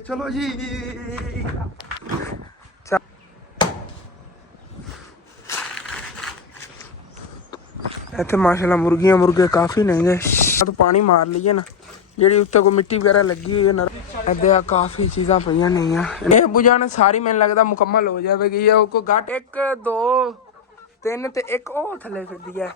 चलो जी ਇੱਥੇ ਮਾਸ਼ਾਅੱਲਾ ਮੁਰਗੀਆਂ ਮੁਰਗੇ ਕਾਫੀ ਨੇਗੇ। तो पानी मार लीए ना ਜਿਹੜੀ ਉੱਤੇ ਕੋਈ ਮਿੱਟੀ ਵਗੈਰਾ ਲੱਗੀ ਹੋਈ ਹੈ ਇੱਦਾਂ ਕਾਫੀ ਚੀਜ਼ਾਂ ਪਈਆਂ ਨੇਗੀਆਂ। ਇਹ ਬੁਝਾਣ ਸਾਰੀ ਮੈਨੂੰ ਲੱਗਦਾ ਮੁਕੰਮਲ ਹੋ ਜਾਵੇਗੀ। ਉਹ ਕੋਈ ਘੱਟ 1 2 3 ਤੇ ਇੱਕ ਉਹ ਥੱਲੇ ਫਿਰਦੀ ਹੈ।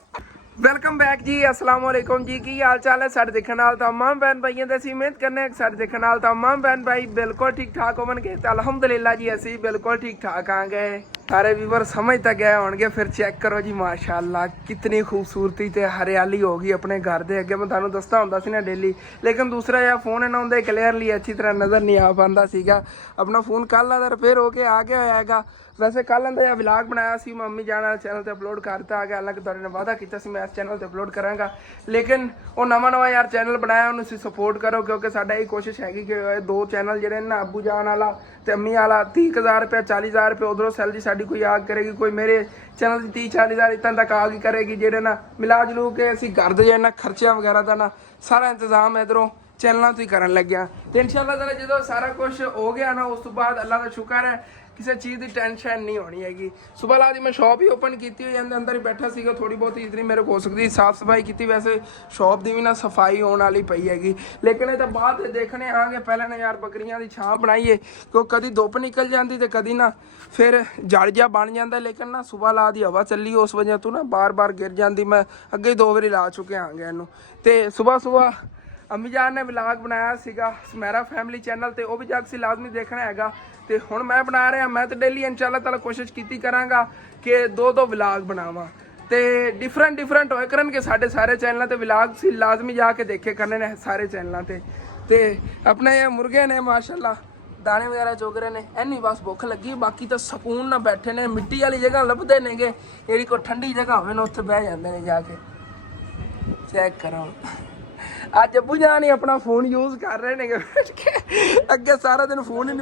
ਵੈਲਕਮ ਬੈਕ ਜੀ, अस्सलाम वालेकुम जी। की हाल चाल है साढ़े देखने वाले तमाम बहन भाइयों से उम्मीद करने साढ़े देखने वाले तमाम बहन भाई बिल्कुल ठीक ठाक होवणगे। अलहमदुलिल्लाह जी असी बिल्कुल ठीक ठाक आ गए। सारे व्यूवर समझ तक गए होंगे। फिर चेक करो जी माशाअल्लाह कितनी खूबसूरती ते हरियाली होगी अपने घर के अगे। मैं तुहानूं दसदा हुंदा सी ना डेली, लेकिन दूसरा या फोन है ना उनके क्लीयरली अच्छी तरह नज़र नहीं आ पाता सीगा। अपना फोन कल दा रिपेयर होके आ गया होएगा। वैसे कल अंदर व्लॉग बनाया सी मम्मी जान वाले चैनल पर अपलोड करता आ गया। हालांकि तुहाडे नाल वादा कीता सी मैं इस चैनल पर अपलोड करांगा, लेकिन वो नवा यार चैनल बनाया उन्होंने सपोर्ट करो, क्योंकि साडा ये कोशिश हैगी कि 2 चैनल जिहड़े ना अब्बू जान वाला ते अम्मी वाला 30,000 रुपया 40,000 रुपये उधरों सैलरी साडी कोई आ करेगी, कोई मेरे चैनल की 30-40,000 इतना तक आ करेगी। जिहड़े ना मिला जुलू के असीं घर दे ना खर्चा वगैरह का ना सारा इंतजाम इधरों चैनलों तो ही करन लग गया। तो इंशाअल्लाह ताला जो सारा कुछ हो गया ना उस तो बाद अल्लाह का शुक्र है किसी चीज़ की टेंशन नहीं होनी हैगी। सुबह ला दी मैं शॉप ही ओपन की हुई, अंदर ही बैठा सीगा। थोड़ी बहुत इतनी मेरे को हो सकती साफ सफाई की। वैसे शॉप की भी ना सफाई होने वाली पई हैगी, लेकिन ये तो बाद देखने आगे। पहले ना यार बकरियां की छां बनाईए, क्योंकि कभी धुप निकल जाती तो कभी ना फिर जड़ जा बन जाता। लेकिन ना सुबह ला दी हवा चली उस वजह तो ना बार बार गिर जाती। मैं अगे 2 बारी ला चुके हाँ गया इनू। तो सुबह सुबह अम्मी जान ने व्लॉग बनाया सीगा सुमेरा फैमिली चैनल ते, वो भी जग से लाजमी देखना हैगा। तो हुण मैं बना रहा, मैं तो डेली इंशाअल्लाह ताला कोशिश की करांगा कि 2-2 व्लॉग बनावां ते डिफरेंट होए करन के साडे सारे चैनलों ते व्लॉग सी लाजमी जाके देखे करने ने सारे चैनलों ते अपने ये मुर्गे ने माशाअल्लाह दाने वगैरह चुग रहे हैं। इन्नी बस भुख लगी, बाकी तो सुकून ना बैठे ने। मिट्टी वाली जगह लभदे नेगे, जेहड़ी कोई ठंडी जगह होवे ना उत्थे बह जांदे ने जाके। चेक करो अज अब्बू जान ही अपना फोन यूज कर रहे हैं। अगे सारा दिन फोन ही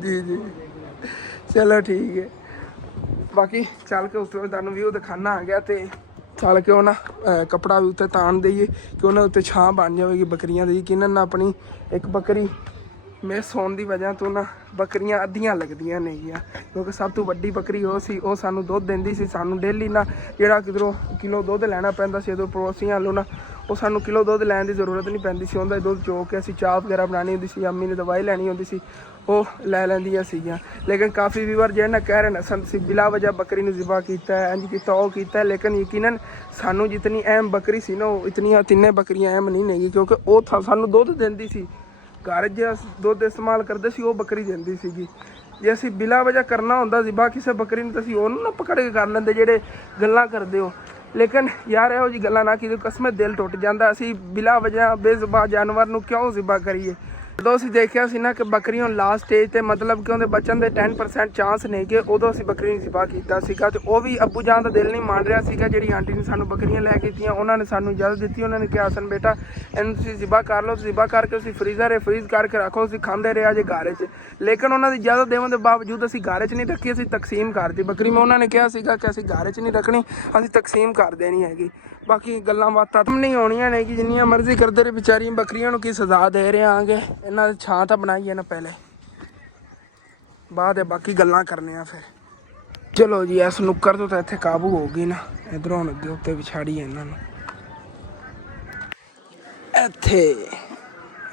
जी चलो ठीक है। बाकी चल के उस तुहानूं व्यू दिखाना आ गया। तो चल के ना कपड़ा भी उत्ते तान दईए कि उन्होंने उत्ते छां बन जाएगी बकरियां दी। कि ना अपनी एक बकरी मिस होने की वजह तो ना बकरियां अद्धियां लगदियां नेगियां, क्योंकि सब तो वड्डी बकरी वो सी। वो सानू दुध देंदी सी। सानू डेली ना जिहड़ा किधरों किलो दुध लैना पैंदा सी, उधरों पड़ोसियां वालों ना वो सानू किलो दुध लैण की जरूरत नहीं पैंदी सी। उहदा दुध चो के असीं चाह वगैरह बनानी हुंदी सी, अम्मी ने दवाई लैनी हुंदी सी, वो लै लैंदियां सीगियां। लेकिन काफ़ी व्यूअर जिहड़े ना कह रहे ने सी बिला वजह बकरी नूं ज़िबा कीता है, इंज कीता वो कीता है। लेकिन यकीनन सानू जितनी अहम बकरी सी ना इतनी 3 बकरियां अहम नहीं नेगी, क्योंकि वो सानू दुध देंदी सी। घर जो दुध इस्तेमाल करते सी वो बकरी देंदी सीगी। जे असीं बिला वजह करना होंदा ज़िबा किसी बकरी नूं तां असीं ओनूं ना पकड़ के कर लैंदे जेहड़े गल्लां करदे हो। लेकिन यार इहो जी गल्लां ना कीजिओ, कसमें दिल टुट जांदा। असीं बिला वजह बेज़ुबान जानवर नूं क्यों ज़िबा करिए। जो असीं देखिया सी ना कि बकरी हुण लास्ट स्टेज ते मतलब कि उहदे बचन दे 10% चांस ने कि उदों असीं बकरी नूं ज़िबा कीता सीगा। ते वो भी अब्बू जान दा दिल नहीं मान रहा सीगा। जिहड़ी आंटी ने सानूं बकरियां लै के दित्तियां उन्होंने सानूं इजाज़त दित्ती। उन्होंने कहा हसन बेटा इन्हूं तुसीं ज़िबा कर लो, ज़िबा करके उसी फ्रीज़र फ्रीज़ करके रखो, असीं खांदे रहे जे घर च। लेकिन उन्होंने इजाज़त देने के बावजूद असीं घर च नहीं रखी, असीं तकसीम कर दी बकरी। मैं उन्होंने कहा सीगा कि असीं घर च नहीं रखनी, असीं तकसीम कर देनी हैगी। बाकी गल्लां बातां नहीं होनियां ने कि जिन्नियां मर्जी करदे रहे बेचारियां बकरियां नूं की सज़ा दे रहे आंगे। इन्हां दी छां तां बनाई है ना पहले, बाद बाकी गल्लां करने आ फिर। चलो जी इस नुक्कर तो इत्थे काबू हो गई ना। इधरों हुण अगे उत्ते बिछाड़ी इन्हां नूं इत्थे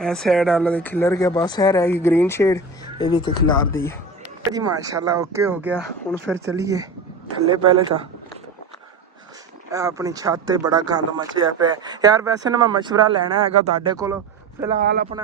इस साइड वाला खिलर गया, बस है रह गई ग्रीन शेड, ये भी इत्थे खिलार दी है जी। माशाल्लाह ओके हो गया। हुण फिर चलीए थल्ले। पहले था अपनी छत ते बड़ा गंद मचिया पे यार। वैसे ना मैं मशवरा लेना है तुहाडे कोलों। फिलहाल अपना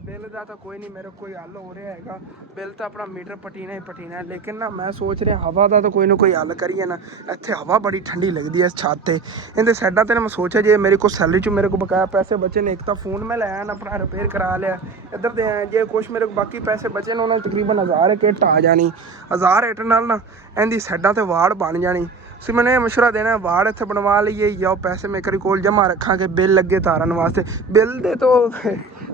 बिल का तो कोई नहीं मेरे कोई हल हो रहा है। बिल तो अपना मीटर पटीना ही पटीना है, लेकिन ना मैं सोच रहा हवा का तो कोई ना कोई हल करिए ना। इत्थे हवा बड़ी ठंडी लगती है इस छत ते। इहदे साइडां ते मैं सोचा जे मेरे को सैलरी चो मेरे को बकाया पैसे बचे ने, एक तो फोन मैं लैया ना अपना रिपेयर करा लिया इधर दे जे कुछ मेरे को बाकी पैसे बचे ने उन्होंने तकरीबन 1000 किट आ जानी। 1000 इट नाल ना इहदी साइडां ते वाड़ बन जानी। सी मैंने मशवरा देना वाड़ इत्थे बनवा लीए या पैसे मैं करी कोल जमा रखा के बिल लगे तारन वास्ते। बिल दे तो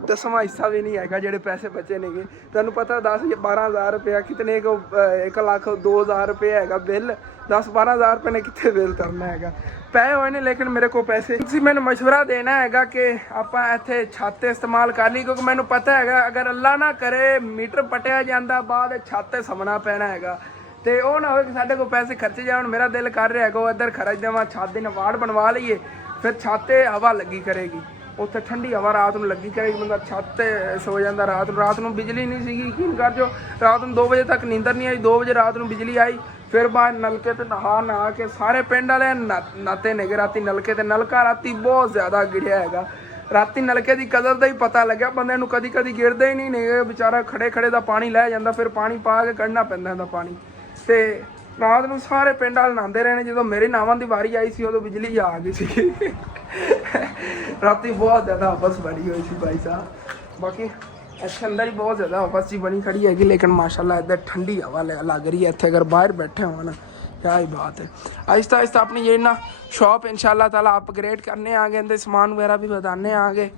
10ਵਾਂ ਹਿੱਸਾ ਵੀ ਨਹੀਂ ਹੈਗਾ ਜਿਹੜੇ ਪੈਸੇ ਬਚੇ ਨੇਗੇ। ਤੁਹਾਨੂੰ ਪਤਾ 10-12 ਰੁਪਇਆ ਕਿਤਨੇ ਕੋ 1 ਲੱਖ 2,000 ਰੁਪਏ ਹੈਗਾ ਬਿੱਲ। 10-12 ਹਜ਼ਾਰ ਰੁਪਏ ਨੇ ਕਿੱਥੇ ਬਿੱਲ ਕਰਨਾ ਹੈਗਾ। ਪਏ ਹੋਏ ਨੇ ਲੇਕਿਨ ਮੇਰੇ ਕੋਲ ਪੈਸੇ। ਤੁਸੀਂ ਮੈਨੂੰ ਮਸ਼ਵਰਾ ਦੇਣਾ ਹੈਗਾ ਕਿ ਆਪਾਂ ਇੱਥੇ ਛੱਤ ਇਸਤੇਮਾਲ ਕਰ ਲਈ, ਕਿਉਂਕਿ ਮੈਨੂੰ ਪਤਾ ਹੈਗਾ ਅਗਰ ਅੱਲਾ ਨਾ ਕਰੇ ਮੀਟਰ ਪਟਿਆ ਜਾਂਦਾ ਬਾਅਦ ਛੱਤ ਤੇ ਸਮਣਾ ਪੈਣਾ ਹੈਗਾ, ਤੇ ਉਹ ਨਾ ਹੋਵੇ ਕਿ ਸਾਡੇ ਕੋਲ ਪੈਸੇ ਖਰਚ ਜਾਣ। ਮੇਰਾ ਦਿਲ ਕਰ ਰਿਹਾ ਹੈਗਾ ਉਹ ਇੱਧਰ ਖਰਚ ਦੇਵਾਂ, ਛੱਤ ਦੀ ਨਵਾੜ ਬਣਵਾ ਲਈਏ, ਫਿਰ ਛੱਤ ਤੇ ਹਵਾ ਲੱਗੀ ਕਰੇਗੀ, ਉੱਥੇ ਠੰਡੀ ਹਵਾ ਰਾਤ ਨੂੰ ਲੱਗੀ ਕਰੇਗੀ, ਬੰਦਾ ਛੱਤ ਤੇ ਸੋ ਜਾਂਦਾ। ਰਾਤ ਨੂੰ ਬਿਜਲੀ ਨਹੀਂ ਸੀਗੀ, ਯਕੀਨ ਕਰ ਜੋ ਰਾਤ ਨੂੰ 2 ਵਜੇ ਤੱਕ ਨੀਂਦਰ ਨਹੀਂ ਆਈ। 2 ਵਜੇ ਰਾਤ ਨੂੰ ਬਿਜਲੀ ਆਈ, ਫਿਰ ਬਾਹਰ ਨਲਕੇ ਤੇ ਨਹਾ ਕੇ ਸਾਰੇ ਪਿੰਡ ਵਾਲੇ ਨਾਤੇ ਨੇਗੇ ਰਾਤੀ ਨਲਕੇ ਤੇ। ਨਲਕਾ ਰਾਤੀ ਬਹੁਤ ਜ਼ਿਆਦਾ ਗਿਰਿਆ ਹੈਗਾ, ਰਾਤੀ ਨਲਕੇ ਦੀ ਕਦਰ ਦਾ ਹੀ ਪਤਾ ਲੱਗਿਆ ਬੰਦੇ ਨੂੰ। ਕਦੀ ਗਿਰਦੇ ਹੀ ਨਹੀਂ ਨੇ ਵਿਚਾਰਾ, ਖੜੇ ਦਾ ਪਾਣੀ ਲੈ ਜਾਂਦਾ, ਫਿਰ ਪਾਣੀ ਪਾ ਕੇ ਕੱਢਣਾ ਪੈਂਦਾ ਇਹਦਾ ਪਾਣੀ। ਤੇ ਰਾਤ ਨੂੰ ਸਾਰੇ ਪਿੰਡ ਵਾਲੇ ਨਹਾਉਂਦੇ ਰਹੇ ਨੇ। ਜਦੋਂ ਮੇਰੇ ਨਹਾਉਣ ਦੀ ਵਾਰੀ ਆਈ ਸੀ ਉਦੋਂ ਬਿਜਲੀ ਆ ਗਈ ਸੀ। ਰਾਤੀ ਬਹੁਤ ਜ਼ਿਆਦਾ ਆਪਸ ਬਣੀ ਹੋਈ ਸੀ ਭਾਈ ਸਾਹਿਬ। ਬਾਕੀ ਇੱਥੇ ਅੰਦਰ ਹੀ ਬਹੁਤ ਜ਼ਿਆਦਾ ਆਪਸ ਜੀ ਬਣੀ ਖੜੀ ਹੈਗੀ, ਲੇਕਿਨ ਮਾਸ਼ਾਅੱਲਾ ਇੱਧਰ ਠੰਡੀ ਹਵਾ ਲੱਗ ਰਹੀ ਹੈ। ਇੱਥੇ ਅਗਰ ਬਾਹਰ ਬੈਠੇ ਹੋਣ क्या ही बात है। आहिस्ता आहिस्ता अपनी ये ना शॉप इंशाल्लाह ताला अपग्रेड करने आ गए, इंदे समान वगैरह भी बताने आ गए।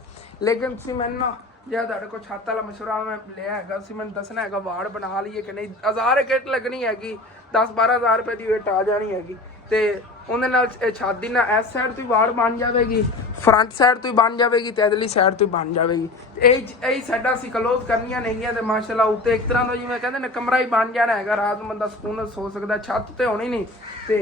लेकिन सी मैंने ना जो तुहाडे को छत वाला मशवरा मैं लिया है, सी मैंने दसना है वार्ड बना लीए कि नहीं। 1000 किट लगनी हैगी, 10-12 हज़ार रुपये की किट आ जानी हैगी। तो ਉਹਦੇ ਨਾਲ ਛੱਤ ਦੀ ਨਾ ਇਸ ਸਾਈਡ ਤੋਂ ਹੀ ਵਾੜ ਬਣ ਜਾਵੇਗੀ, ਫਰੰਟ ਸਾਈਡ ਤੋਂ ਹੀ ਬਣ ਜਾਵੇਗੀ ਤੇ ਇਧਰਲੀ ਸਾਈਡ ਤੋਂ ਹੀ ਬਣ ਜਾਵੇਗੀ। ਇਹ ਸਾਡਾ ਅਸੀਂ ਕਲੋਜ਼ ਕਰਨੀਆਂ ਨੇਗੀਆਂ ਤੇ ਮਾਸ਼ਾਅੱਲਾ ਉੱਤੇ ਇੱਕ ਤਰ੍ਹਾਂ ਦਾ ਜਿਵੇਂ ਕਹਿੰਦੇ ਨੇ ਕਮਰਾ ਹੀ ਬਣ ਜਾਣਾ ਹੈਗਾ। ਰਾਤ ਨੂੰ ਬੰਦਾ ਸਕੂਨ ਨਾਲ ਸੋ ਸਕਦਾ। ਛੱਤ ਤੇ ਹੋਣੀ ਨਹੀਂ ਤੇ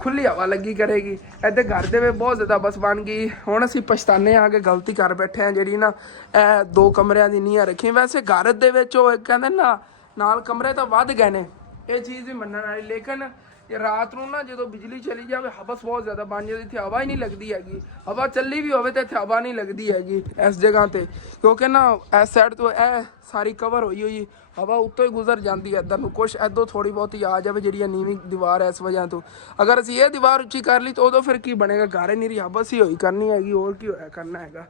ਖੁੱਲੀ ਹਵਾ ਲੱਗੀ ਕਰੇਗੀ। ਇੱਥੇ ਘਰ ਦੇ ਵਿੱਚ ਬਹੁਤ ਜ਼ਿਆਦਾ ਬਸ ਬਣ ਗਈ। ਹੁਣ ਅਸੀਂ ਪਛਤਾਨੇ ਆ ਕੇ ਗਲਤੀ ਕਰ ਬੈਠੇ ਹਾਂ ਜਿਹੜੀ ਨਾ ਇਹ 2 ਕਮਰਿਆਂ ਦੀ ਨੀਹਾਂ ਰੱਖੀ। ਵੈਸੇ ਘਰ ਦੇ ਵਿੱਚ ਉਹ ਕਹਿੰਦੇ ਨਾ ਨਾਲ ਕਮਰੇ ਤਾਂ ਵੱਧ ਗਏ ਨੇ, ਇਹ ਚੀਜ਼ ਵੀ ਮੰਨਣ ਵਾਲੀ। ਲੇਕਿਨ ਰਾਤ ਨੂੰ ਨਾ ਜਦੋਂ ਬਿਜਲੀ ਚਲੀ ਜਾਵੇ ਹਵਸ ਬਹੁਤ ਜ਼ਿਆਦਾ ਬਣ ਜਾਂਦੀ, ਇੱਥੇ ਹਵਾ ਹੀ ਨਹੀਂ ਲੱਗਦੀ ਹੈਗੀ। ਹਵਾ ਚੱਲੀ ਵੀ ਹੋਵੇ ਤਾਂ ਇੱਥੇ ਹਵਾ ਨਹੀਂ ਲੱਗਦੀ ਹੈਗੀ ਇਸ ਜਗ੍ਹਾ 'ਤੇ, ਕਿਉਂਕਿ ਨਾ ਇਸ ਸਾਈਡ ਤੋਂ ਇਹ ਸਾਰੀ ਕਵਰ ਹੋਈ ਹਵਾ ਉੱਤੋਂ ਹੀ ਗੁਜ਼ਰ ਜਾਂਦੀ ਹੈ ਇੱਧਰ ਨੂੰ। ਕੁਛ ਇੱਧਰੋਂ ਥੋੜ੍ਹੀ ਬਹੁਤੀ ਆ ਜਾਵੇ ਜਿਹੜੀ ਨੀਵੀਂ ਦੀਵਾਰ ਹੈ ਇਸ ਵਜ੍ਹਾ ਤੋਂ। ਅਗਰ ਅਸੀਂ ਇਹ ਦੀਵਾਰ ਉੱਚੀ ਕਰ ਲਈ ਤਾਂ ਉਦੋਂ ਫਿਰ ਕੀ ਬਣੇਗਾ? ਘਰ ਹੀ ਨਹੀਂ ਹਵਸ ਹੀ ਹੋਈ ਕਰਨੀ ਹੈਗੀ, ਹੋਰ ਕੀ ਹੋਇਆ ਕਰਨਾ ਹੈਗਾ।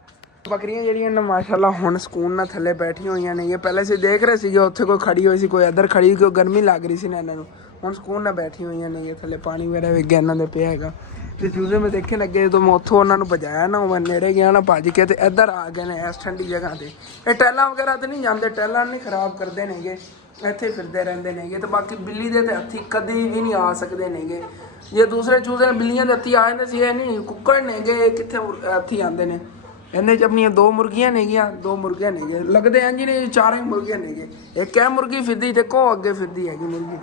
ਬੱਕਰੀਆਂ ਜਿਹੜੀਆਂ ਨੇ ਮਾਸ਼ਾਅੱਲਾ ਹੁਣ ਸਕੂਨ ਨਾਲ ਥੱਲੇ ਬੈਠੀਆਂ ਹੋਈਆਂ ਨੇ। ਪਹਿਲੇ ਅਸੀਂ ਦੇਖ ਰਹੇ ਸੀਗੇ ਉੱਥੇ ਕੋਈ ਖੜੀ ਹੋਈ ਸੀ, ਕੋਈ ਇੱਧਰ ਖੜੀ, ਕੋਈ ਗਰਮੀ ਲੱਗ ਰਹੀ ਸੀ ਨਾ ਇਹਨਾਂ ਨੂੰ। ਹੁਣ ਸਕੂਨ ਨਾਲ ਬੈਠੀ ਹੋਈਆਂ ਨੇ, ਥੱਲੇ ਪਾਣੀ ਵਗੈਰਾ ਵੇਗਿਆ ਇਹਨਾਂ ਦੇ ਪਿਆ ਹੈਗਾ। ਤੇ ਚੂਜ਼ੇ ਮੈਂ ਦੇਖੇ ਲੱਗੇ ਜਦੋਂ ਮੈਂ ਉੱਥੋਂ ਉਹਨਾਂ ਨੂੰ ਭਜਾਇਆ ਨਾ, ਮੈਂ ਨੇੜੇ ਗਿਆ ਨਾ ਭੱਜ ਕੇ ਤੇ ਇੱਧਰ ਆ ਗਏ ਨੇ ਇਸ ਠੰਡੀ ਜਗ੍ਹਾ ਤੇ। ਇਹ ਟੈਲਾਂ ਵਗੈਰਾ ਤੇ ਨਹੀਂ ਜਾਂਦੇ, ਟੈਲਾਂ ਨਹੀਂ ਖਰਾਬ ਕਰਦੇ ਨੇਗੇ, ਇੱਥੇ ਫਿਰਦੇ ਰਹਿੰਦੇ ਨੇਗੇ। ਤੇ ਬਾਕੀ ਬਿੱਲੀ ਦੇ ਤੇ ਹੱਥੀ ਕਦੀ ਵੀ ਨਹੀਂ ਆ ਸਕਦੇ ਨੇਗੇ। ਜੇ ਦੂਸਰੇ ਚੂਜ਼ੇ ਬਿੱਲੀਆਂ ਦੇ ਹੱਥੀ ਆ ਜਾਂਦੇ ਸੀ, ਇਹ ਨਹੀਂ ਕੁੱਕੜ ਨੇਗੇ ਕਿੱਥੇ ਹੱਥੀ ਆਉਂਦੇ ਨੇ। ਇਹਦੇ 'ਚ ਆਪਣੀਆਂ 2 ਮੁਰਗੀਆਂ ਨੇਗੀਆਂ, 2 ਮੁਰਗੇ ਨੇਗੇ, ਲੱਗਦੇ ਇੰਝ ਨੇ 4 ਹੀ ਮੁਰਗੇ ਨੇਗੇ। ਇੱਕ ਇਹ ਮੁਰਗੀ ਫਿਰਦੀ ਤੇ ਕੋ ਅੱਗੇ ਫਿਰਦੀ ਹੈਗੀ ਮੁਰਗੀ।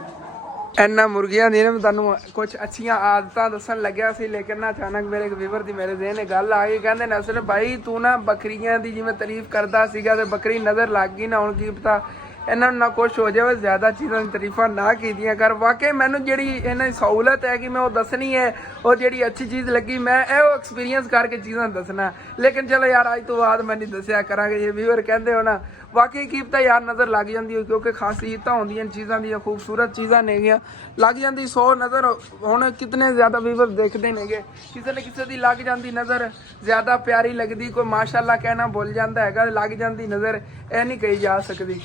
ਇਹਨਾਂ ਮੁਰਗੀਆਂ ਦੀ ਨਾ ਤੁਹਾਨੂੰ ਕੁਛ ਅੱਛੀਆਂ ਆਦਤਾਂ ਦੱਸਣ ਲੱਗਿਆ ਸੀ, ਲੇਕਿਨ ਨਾ ਅਚਾਨਕ ਮੇਰੇ ਇੱਕ ਵੀਵਰ ਦੀ ਮੇਰੇ ਦੇਹ ਨੇ ਗੱਲ ਆ ਗਈ। ਕਹਿੰਦੇ ਨਸਰ ਭਾਈ ਤੂੰ ਨਾ ਬੱਕਰੀਆਂ ਦੀ ਜਿਵੇਂ ਤਾਰੀਫ ਕਰਦਾ ਸੀਗਾ ਤੇ ਬੱਕਰੀ ਨਜ਼ਰ ਲੱਗ ਗਈ ਨਾ, ਹੁਣ ਕੀ ਪਤਾ ਇਹਨਾਂ ਨੂੰ ਨਾ ਕੁਛ ਹੋ ਜਾਵੇ। ਜ਼ਿਆਦਾ ਚੀਜ਼ਾਂ ਦੀ ਤਾਰੀਫਾਂ ਨਾ ਕੀਤੀਆਂ ਕਰ। ਵਾਕਈ ਮੈਨੂੰ ਜਿਹੜੀ ਇਹਨਾਂ ਦੀ ਸਹੂਲਤ ਹੈ ਕਿ ਮੈਂ ਉਹ ਦੱਸਣੀ ਹੈ, ਉਹ ਜਿਹੜੀ ਅੱਛੀ ਚੀਜ਼ ਲੱਗੀ ਮੈਂ ਇਹ ਉਹ ਐਕਸਪੀਰੀਅੰਸ ਕਰਕੇ ਚੀਜ਼ਾਂ ਦੱਸਣਾ। ਲੇਕਿਨ ਚਲੋ ਯਾਰ ਅੱਜ ਤੋਂ ਬਾਅਦ ਮੈਂ ਨਹੀਂ ਦੱਸਿਆ ਕਰਾਂਗੇ। ਜੇ ਵੀਵਰ ਕਹਿੰਦੇ ਹੋ ਨਾ ਵਾਕਈ ਕੀ ਪਤਾ ਯਾਰ ਨਜ਼ਰ ਲੱਗ ਜਾਂਦੀ ਹੋ, ਕਿਉਂਕਿ ਖਾਸੀਅਤਾਂ ਹੁੰਦੀਆਂ ਚੀਜ਼ਾਂ ਦੀਆਂ, ਖੂਬਸੂਰਤ ਚੀਜ਼ਾਂ ਨੇਗੀਆਂ, ਲੱਗ ਜਾਂਦੀ 100 ਨਜ਼ਰ। ਹੁਣ ਕਿਤਨੇ ਜ਼ਿਆਦਾ ਵੀਵਰ ਦੇਖਦੇ ਨੇਗੇ, ਕਿਸੇ ਨੇ ਕਿਸੇ ਦੀ ਲੱਗ ਜਾਂਦੀ ਨਜ਼ਰ, ਜ਼ਿਆਦਾ ਪਿਆਰੀ ਲੱਗਦੀ, ਕੋਈ ਮਾਸ਼ਾਅੱਲਾ ਕਹਿਣਾ ਭੁੱਲ ਜਾਂਦਾ ਹੈਗਾ, ਲੱਗ ਜਾਂਦੀ ਨਜ਼ਰ, ਇਹ ਨਹੀਂ ਕਹੀ ਜਾ ਸਕਦੀ।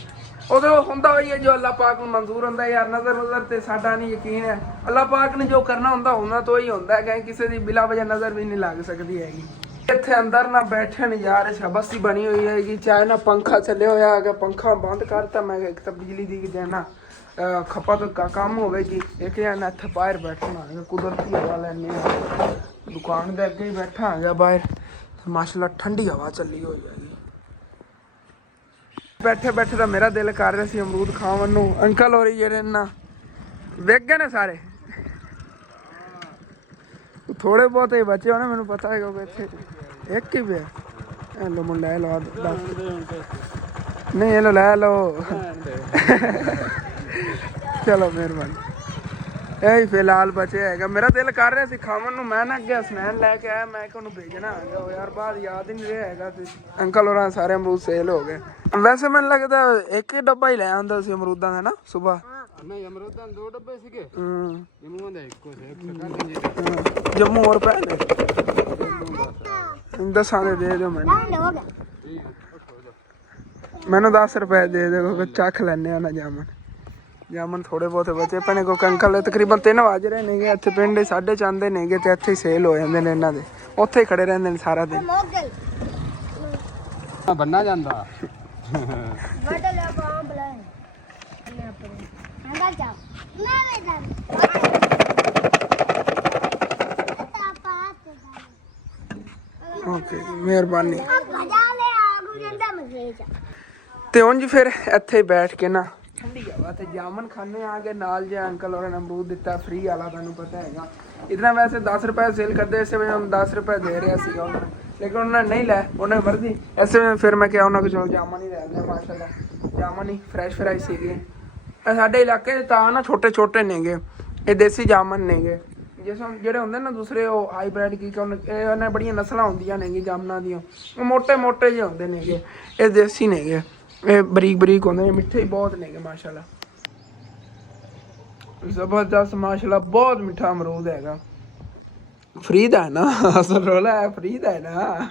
ਉਦੋਂ ਹੁੰਦਾ ਹੋਈ ਹੈ ਜੋ ਅੱਲਾਹ ਪਾਕ ਨੂੰ ਮਨਜ਼ੂਰ ਹੁੰਦਾ ਯਾਰ। ਨਜ਼ਰ ਤੇ ਸਾਡਾ ਨਹੀਂ ਯਕੀਨ ਹੈ, ਅੱਲਾਹ ਪਾਕ ਨੇ ਜੋ ਕਰਨਾ ਹੁੰਦਾ ਉਹਨਾਂ ਤੋਂ ਹੀ ਹੁੰਦਾ ਹੈਗਾ। ਕਿਸੇ ਦੀ ਬਿਲਾ ਵਜ੍ਹਾ ਨਜ਼ਰ ਵੀ ਨਹੀਂ ਲੱਗ ਸਕਦੀ ਹੈਗੀ। ਇੱਥੇ ਅੰਦਰ ਨਾ ਬੈਠੇ ਨਜ਼ਾਰੇ ਸ਼ਬਸ ਹੀ ਬਣੀ ਹੋਈ ਹੈਗੀ। ਚਾਹੇ ਨਾ ਪੰਖਾ ਚੱਲਿਆ ਹੋਇਆ ਹੈਗਾ, ਪੰਖਾ ਬੰਦ ਕਰਤਾ ਮੈਂ ਇੱਕ ਤਾਂ ਬਿਜਲੀ ਦੀ ਦੇਣਾ ਖਪਤ ਕੰਮ ਹੋਵੇਗੀ। ਇੱਕ ਨਾ ਇੱਥੇ ਬਾਹਰ ਬੈਠਣਾ ਹੈਗਾ, ਕੁਦਰਤੀ ਹਵਾ ਲੈਣੀ ਹੈ। ਦੁਕਾਨ ਦੇ ਅੱਗੇ ਹੀ ਬੈਠਾ ਹੈਗਾ ਬਾਹਰ, ਮਾਸ਼ਾਅੱਲਾ ਠੰਡੀ ਹਵਾ ਚੱਲੀ ਹੋਈ ਹੈਗੀ। ਬੈਠੇ ਬੈਠੇ ਤਾਂ ਮੇਰਾ ਦਿਲ ਕਰ ਰਿਹਾ ਸੀ ਅਮਰੂਦ ਖਾਣ ਨੂੰ। ਅੰਕਲ ਹੋਰੀ ਜਿਹੜੇ ਨਾ ਵਿਕ ਗਏ ਨੇ ਸਾਰੇ, ਥੋੜੇ ਬਹੁਤੇ ਬਚੇ ਹੋਣੇ ਮੈਨੂੰ ਪਤਾ ਹੈਗਾ। ਇੱਥੇ ਇੱਕ ਹੀ ਪਿਆ। ਇਹ ਲੋ ਮੁੰਡਾ ਲੈ ਲਓ 10 ਨਹੀਂ, ਇਹ ਲੋ ਲੈ ਲਓ। ਚਲੋ ਮਿਹਰਬਾਨੀ। ਇਹ ਫਿਲਹਾਲ ਬਚੇ ਹੈਗਾ। ਮੇਰਾ ਦਿਲ ਕਰ ਰਿਹਾ ਸੀ ਖਾਵਣ ਨੂੰ, ਮੈਂ ਨਾ ਅੱਗੇ ਹਸਨੈਨ ਲੈ ਕੇ ਆਇਆ, ਮੈਂ ਕਿ ਉਹਨੂੰ ਭੇਜਣਾ ਹੈਗਾ। ਉਹ ਯਾਰ ਬਾਅਦ ਯਾਦ ਹੀ ਨਹੀਂ ਰਿਹਾ ਹੈਗਾ ਤੇ ਅੰਕਲ ਹੋਰਾਂ ਸਾਰੇ ਅਮਰੂਦ ਸੇਲ ਹੋ ਗਏ। ਵੈਸੇ ਮੈਨੂੰ ਲੱਗਦਾ ਇੱਕ ਹੀ ਡੱਬਾ ਹੀ ਲੈ ਆਉਂਦਾ ਸੀ ਅਮਰੂਦਾਂ ਦਾ ਨਾ ਸੁਬਾਹ। ਨਹੀਂ ਅਮਰੂਦਾਂ 2 ਡੱਬੇ ਸੀਗੇ। ਜੰਮੂ ਦਾ ਜੰਮੂ ਹੋਰ ਪੈ ਨੇ ਦੱਸਾਂ ਦੇ ਦਿਓ ਮੈਨੂੰ 10 ਰੁਪਏ ਦੇ ਦਿਓ, ਚੱਖ ਲੈਣੇ ਆ ਨਾ ਜਾਮਨ ਥੋੜੇ ਬਹੁਤੇ ਬਚੇ ਪਏ ਨੇ। ਕੋਈ ਅੰਕਲ ਤਕਰੀਬਨ 3 ਵਜ ਰਹੇ ਨੇਗੇ। ਇੱਥੇ ਪਿੰਡ 4:30 ਆਉਂਦੇ ਨੇਗੇ ਤੇ ਇੱਥੇ ਹੀ ਸੇਲ ਹੋ ਜਾਂਦੇ ਨੇ ਇਹਨਾਂ ਦੇ, ਉੱਥੇ ਹੀ ਖੜੇ ਰਹਿੰਦੇ ਨੇ ਸਾਰਾ ਦਿਨ। ਬੰਨਾ ਜਾਂਦਾ ਵੱਡੇ ਲੋਕ ਆਮ ਬੁਲਾਏ ਮੈਂ ਆਪਣੇ ਹੰਦਾ ਜਾ ਮੈਂ ਵੇਦਾ ਓਕੇ ਮਿਹਰਬਾਨੀ। ਭਜਾ ਲੈ ਆ ਗੁਰੰਦਾ ਮਸੇਜ ਤੇ ਉਂਝ ਫਿਰ ਇੱਥੇ ਬੈਠ ਕੇ ਨਾ ਠੰਡੀ ਹਵਾ ਤੇ ਜਾਮਨ ਖਾਣੇ ਆ ਕੇ ਨਾਲ ਜੇ ਅੰਕਲ ਹੋਰਾਂ ਨੇ ਅਮਰੂਦ ਦਿੱਤਾ ਫ੍ਰੀ ਵਾਲਾ, ਤੁਹਾਨੂੰ ਪਤਾ ਹੈਗਾ। ਇਤਨਾ ਵੈਸੇ 10 ਰੁਪਏ ਸੇਲ ਕਰਦੇ, ਇਸੇ ਵਜ੍ਹਾ ਹੁਣ 10 ਰੁਪਏ ਦੇ ਰਿਹਾ ਸੀਗਾ ਉਹਨਾਂ ਨੂੰ, ਲੇਕਿਨ ਉਹਨਾਂ ਨੇ ਨਹੀਂ ਲੈ, ਉਹਨਾਂ ਦੀ ਮਰਜ਼ੀ। ਐਸੇ ਵਿੱਚ ਫਿਰ ਮੈਂ ਕਿਹਾ ਉਹਨਾਂ ਕੋਲ ਚਲੋ ਜਾਮਨ ਹੀ ਲੈ ਲਿਆ। ਮਾਸ਼ਾਅੱਲਾ ਜਾਮਨ ਹੀ ਫਰੈਸ਼ ਫਰਾਈ ਸੀਗੇ। ਇਹ ਸਾਡੇ ਇਲਾਕੇ 'ਚ ਤਾਂ ਨਾ ਛੋਟੇ ਛੋਟੇ ਨੇਗੇ, ਇਹ ਦੇਸੀ ਜਾਮਨ ਨੇਗੇ। ਜਿਸ ਜਿਹੜੇ ਹੁੰਦੇ ਨਾ ਦੂਸਰੇ ਉਹ ਹਾਈਬ੍ਰਿਡ ਕੀ ਕਹਿੰਦੇ, ਇਹ ਉਹਨਾਂ ਬੜੀਆਂ ਨਸਲਾਂ ਹੁੰਦੀਆਂ ਨੇਗੀਆਂ ਜਾਮਨਾਂ ਦੀਆਂ, ਉਹ ਮੋਟੇ ਮੋਟੇ ਜਿਹੇ ਹੁੰਦੇ ਨੇਗੇ। ਇਹ ਦੇਸੀ ਨੇਗੇ, ਇਹ ਬਰੀਕ ਬਰੀਕ ਹੁੰਦੇ ਨੇ, ਮਿੱਠੇ ਹੀ ਬਹੁਤ ਨੇਗੇ ਮਾਸ਼ਾਅੱਲਾ। ਜ਼ਬਰਦਸਤ ਮਾਸ਼ਾਅੱਲਾ, ਬਹੁਤ ਮਿੱਠਾ ਅਮਰੂਦ ਹੈਗਾ। ਫ੍ਰੀ ਦਾ ਹੈ ਨਾ, ਅਸਲ ਰੋਲਾ ਹੈ ਫ੍ਰੀ ਦਾ ਹੈ ਨਾ।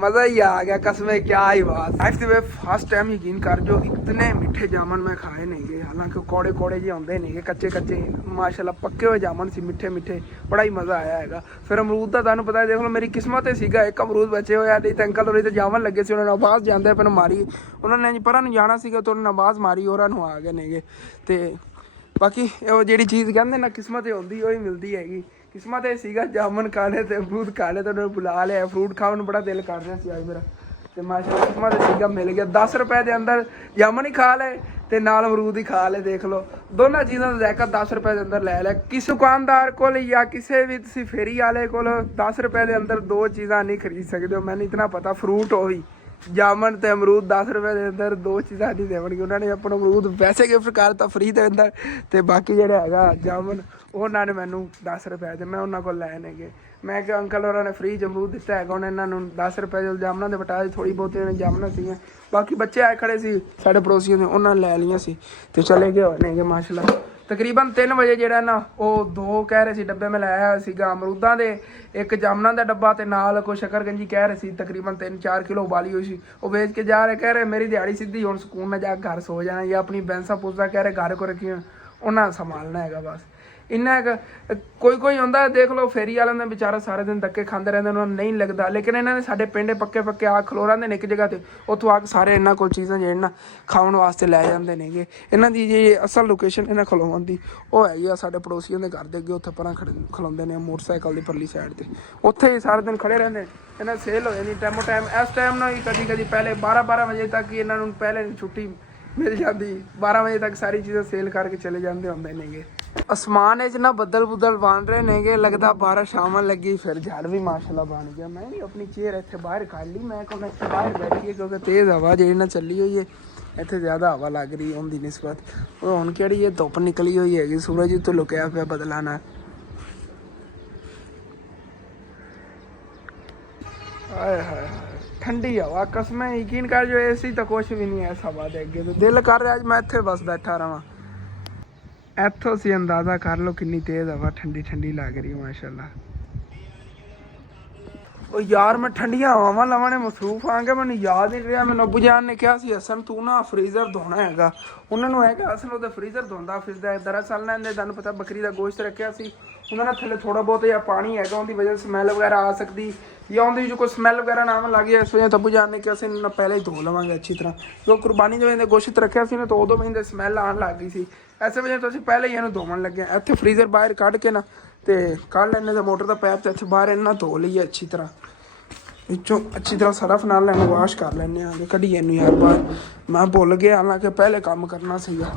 मज़ा ही आ गया कसम, क्या ही बात। लाइफ में फर्स्ट टाइम यकीन कर जो इतने मीठे जामन मैं खाए नहीं गए, हालांकि कौड़े कौड़े जे आते नहीं गए, कच्चे कच्चे माशाल्लाह पक्के हुए जामन सी, मिठे मिठे, बड़ा ही मज़ा आया है। फिर अमरूद का तुहानू पता है, देख लो मेरी किस्मत सीगा एक अमरूद बचे हुए, नहीं तो अंकल होरी तो जामन लगे से, उन्होंने आवाज़ जाते पे मारी, उन्होंने परा नूं जाना सीगा तो उन्होंने आवाज़ मारी, होरां नूं आ गए नहीं। तो बाकी वो जी चीज़ कहते ना किस्मत होंदी वही मिलती हैगी। किस्मत ये सीगा जामन खाने ते अमरूद खाने तो उन्होंने बुला लिया, फ्रूट खाने में बड़ा दिल कर रहा सी आज मेरा, तो माशाल्लाह किस्मत सीगा मिल गया। 10 रुपए के अंदर जामन ही खा ले ते नाल अमरूद ही खा ले, देख लो दोनों चीज़ों का जायका 10 रुपए के अंदर लै लिया। किसी दुकानदार को या किसी भी तुसी फेरी वाले को 10 रुपए के अंदर दो चीज़ां नहीं खरीद सकते हो, मैंने इतना पता। फ्रूट हो भी जामन ते अमरूद 10 रुपए के अंदर दो चीज़ां नहीं देवणगे। उन्होंने अपना अमरूद वैसे गिफ्ट करता फ्री के अंदर, तो बाकी जो है जामन उन्होंने मैनू 10 रुपए दे, मैं उन्होंने को लैने गए। मैं कि अंकल उन्होंने फ्री अमरूद दिता है, उन्हें इन्होंने 10 रुपए जो जामना के बटा थोड़ी बहुत जामना सी, बाकी बच्चे आए खड़े सी साढ़े पड़ोसियों ने, उन्होंने लै लिया सी तो चले गए होने गए माशाल्लाह। तकरीबन 3 बजे जो ना वो 2 कह रहे थे डब्बे में लाया सीगा अमरूदा के, एक जामना का डब्बा तो नाल कोई शकरगंजी कह रहे थे, तकरीबन 3-4 किलो उबाली हुई सी, वो बेच के जा रहे। कह रहे मेरी दिहाड़ी सीधी हुण सुकून में जाके घर सो जाना, या अपनी बैंसा पूछता कह रहे घर को रखी उन्हें संभालना है बस इन्ना। कोई कोई होंदा देख लो फेरी वालों ने बेचारा सारे दिन धक्के खाते रहते, उन्होंने नहीं लगता, लेकिन इन्होंने साढ़े पिंड पक्के पक्के आ खलो रहे हैं एक जगह पर, उत्थों आके सारे इन्होंने को चीज़ां जो ना खाने वास्ते लै जाते हैं। इन्हों की जी असल लोकेशन इन्हें खलोवन की वो है साढ़े पड़ोसियों के घर के अगे, उत्थे पर खलोंदे ने मोटरसाइकिल की परली साइड पर, उत्थे ही सारे दिन खड़े रहते। इन्हें सेल हो जाती टाइमो टाइम, इस टाइम ना ही कभी कभी पहले 12-12 बजे तक ही इन्होंने पहले छुट्टी मिल जाती, 12 बजे तक सारी चीज़ें सेल करके चले जाते होंगे नेगे। आसमान ना बदल बुदल बन रहे नेगे, लगता बारिश आवन लगी, फिर झाड़ भी माशाल्लाह बन गया। मैं भी अपनी चेयर इतने बाहर कर ली, मैं बाहर बैठी है क्योंकि तेज़ हवा जी ना चली हुई है, इतने ज़्यादा हवा लग रही है उनकी निस्बत। हुण किहड़ी है धुप्प निकली हुई है, सूरज तो लुकिया पिया बदला ना। हाय हाय ठंडी हवा कसम, यकीन कर जो एसी तो कुछ भी नहीं है इस हवा के अगे, तो दिल कर रहा अज मैं इत्थे बस बैठा रहा। इत्थों से अंदाजा कर लो कितनी तेज हवा ठंडी ठंडी लग रही है माशाल्लाह। ओ यार मैं ठंडिया हवावां लवां ने मसरूफ आ गया, मैंने याद नहीं रहा। मैंने अबू जान ने कहा सी हसन तू ना फ्रीजर धोना है, उन्होंने है कि हसन वो फ्रीजर धोंदा फिरदा है। दरअसल ना इन्हें तुहानूं पता बकरी का गोश्त रखा सी, उन्होंने थले थोड़ा बहुत या पानी है उनकी वजह से स्मैल वगैरह आ सकती, या उनकी जो कोई स्मैल वगैरह ना आवन लग गया, इस वजह अबू जान ने कहा इन्हें पहले ही धो लवांगे अच्छी तरह, क्योंकि कुर्बानी जो इन्हें गोश्त रखा सी ना तो उदों भी स्मैल आन लग गई सी, इस वजह तो असं पहले ही इन्हें धोवन लगे। इत्थे फ्रीजर बाहर कढ़ के ना तो कढ़ लैने तो मोटर का पैप तो इत्थे बाहर इन्हें धो लीए अच्छी तरह, ਵਿੱਚੋਂ अच्छी तरह सरफ नाल लैने वाश कर लैने आगे कढ़ी इनू यार बाहर। मैं भुल गया हालांकि पहले काम करना सीगा।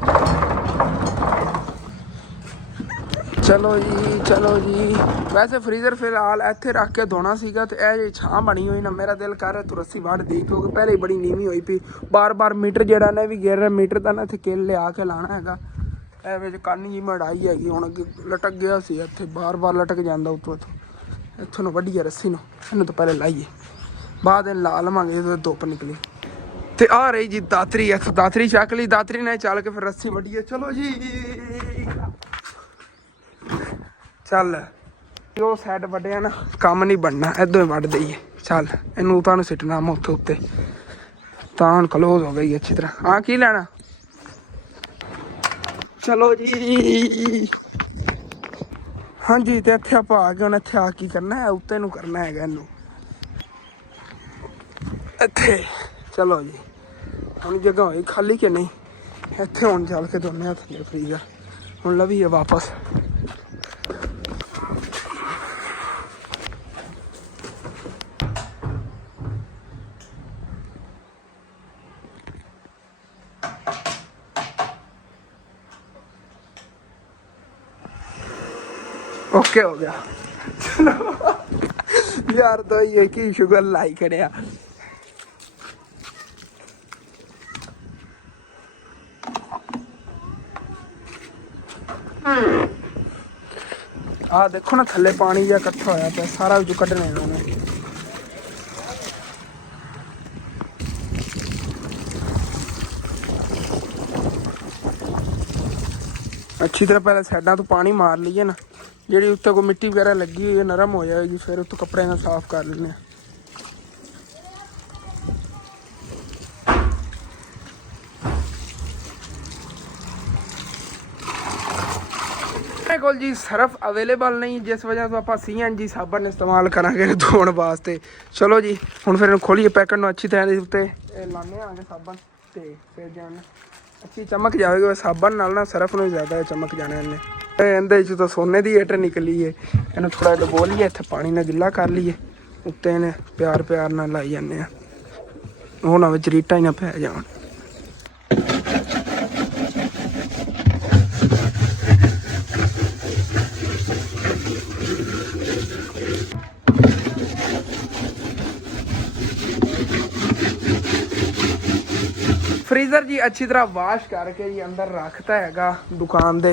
चलो जी वैसे फ्रीजर फिलहाल इत्थे रख के धोना सीगा, तो यह छां बनी हुई ना, मेरा दिल कर रहा तू रस्सी वढ़ दी, क्योंकि पहले ही बड़ी नीवी हुई पी, बार बार मीटर जेड़ा ने भी गिर रहा, मीटर का ना इत्थे किल लिया के लाना हैगा। ਇਹ ਕੰਨ जी मड़ाई हैगी, ਹੁਣ ਅੱਗੇ लटक गया सी ਇੱਥੇ बार बार लटक ਜਾਂਦਾ ਉੱਤੋਂ ਇੱਥੋਂ ਨੂੰ ਵੱਢੀਏ ਰੱਸੀ ਨੂੰ, ਇਹਨੂੰ ਤਾਂ ਪਹਿਲੇ ਲਾਈਏ ਬਾਅਦ ਇਹ ਲਾ ਲਵਾਂਗੇ ਜਦੋਂ ਧੁੱਪ ਨਿਕਲੀ। ਤੇ ਆ ਰਹੀ ਜੀ ਦਾਤਰੀ, ਇੱਥੋਂ ਦਾਤਰੀ ਚੱਕ ਲਈ, ਦਾਤਰੀ ਨਾਲ ਚੱਲ ਕੇ ਫਿਰ ਰੱਸੀ ਵੱਢੀਏ। ਚਲੋ ਜੀ ਚੱਲ, ਉਹ ਸਾਈਡ ਵੱਢਿਆ ਨਾ ਕੰਮ ਨਹੀਂ ਬਣਨਾ, ਇੱਧਰੋਂ ਹੀ ਵੱਢ ਦਈਏ। ਚੱਲ ਇਹਨੂੰ ਤੁਹਾਨੂੰ ਸਿੱਟਣਾ ਮੈਂ ਉੱਥੇ ਉੱਤੇ, ਤਾਂ ਹੁਣ ਕਲੋਜ਼ ਹੋ ਗਈ ਅੱਛੀ ਤਰ੍ਹਾਂ। ਹਾਂ ਕੀ ਲੈਣਾ? ਚਲੋ ਜੀ ਹਾਂਜੀ ਤੇ ਇੱਥੇ ਆਪਾਂ ਆ ਗਏ ਹੁਣ। ਇੱਥੇ ਆ ਕੀ ਕਰਨਾ ਹੈ, ਉੱਤੇ ਨੂੰ ਕਰਨਾ ਹੈਗਾ ਇਹਨੂੰ ਇੱਥੇ। ਚਲੋ ਜੀ ਹੁਣ ਜਗ੍ਹਾ ਹੋਈ ਖਾਲੀ ਕਿ ਨਹੀਂ, ਇੱਥੇ ਹੁਣ ਚੱਲ ਕੇ ਦੋਨੇ ਆ ਥੱਲੇ ਫਰੀਜ਼ਰ। ਹੁਣ ਲਵੀਏ ਵਾਪਸ। ओके हो गया। यार तो ये की शुगर लाई करिया। आ देखो ना थले पानी जा इकट्ठा होया पिया, सारा विचों कड्ढना इन्होंने। अच्छी तरह पहले साइडा तो पानी मार लीए ना, जी उत्ते को मिट्टी वगैरह लगी हुई है नरम हो जाएगी, फिर उत्तो कपड़े का साफ कर लेने। कोल जी सर्फ अवेलेबल नहीं, जिस वजह तो आप CNG साबन इस्तेमाल करांगे धोने वास्ते। चलो जी हुण फिर खोलिए पैकेट नूं अच्छी तरह उत्ते लाने आगे साबन, ते फिर जान अच्छी चमक जाएगी साबन नाल ना, सरफ नूं ज़्यादा चमक जाना इन्हें। ਇਹਦੇ 'ਚ ਤਾਂ ਸੋਨੇ ਦੀ ਏਟ ਨਿਕਲੀ ਏ। ਇਹਨੂੰ ਥੋੜਾ ਡਬੋ ਲਈਏ, ਇੱਥੇ ਪਾਣੀ ਨਾਲ ਗਿੱਲਾ ਕਰ ਲਈਏ, ਉੱਤੇ ਇਹਨੇ ਪਿਆਰ ਨਾਲ ਲਾਈ ਜਾਂਦੇ ਆ, ਉਹ ਨਾ ਵਿੱਚ ਰੀਟਾਂ ਹੀ ਨਾ ਪੈ ਜਾਣ। फ्रीज़र जी अच्छी तरह वाश करके जी अंदर रखता हैगा दुकान दे।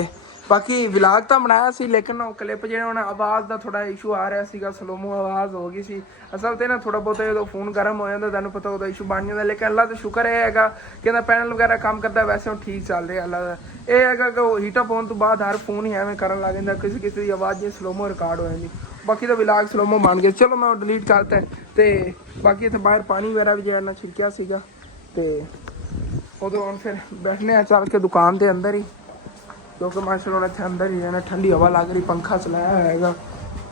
बाकी विलाग तो बनाया सी, लेकिन क्लिप जो आवाज़ का थोड़ा इशू आ रहा है, स्लोमो आवाज़ हो गई सी। असल तो ना थोड़ा बहुत जो फोन गर्म हो जाता तेन पता उदा इशू बन जाता, लेकिन अल्लाह का शुक्र है कि पैनल वगैरह काम करता, वैसे हम ठीक चल रहा अल्लाह का। यह है कि हीटअप होने तो बाद हर फोन ही एवं कर लग जाता, किसी किसी की आवाज़ जी स्लोमो रिकॉर्ड हो जाती। बाकी तो विलाग स्लोमो बन गए। चलो मैं डिलीट करता तो बाकी इतने बाहर पानी वगैरह भी जो छिड़किया सीगा, तो उदों हम फिर बैठने चल के दुकान के अंदर ही, क्योंकि माशाल्लाह इतने अंदर ही रहना, ठंडी हवा लग रही, पंखा चलाया है,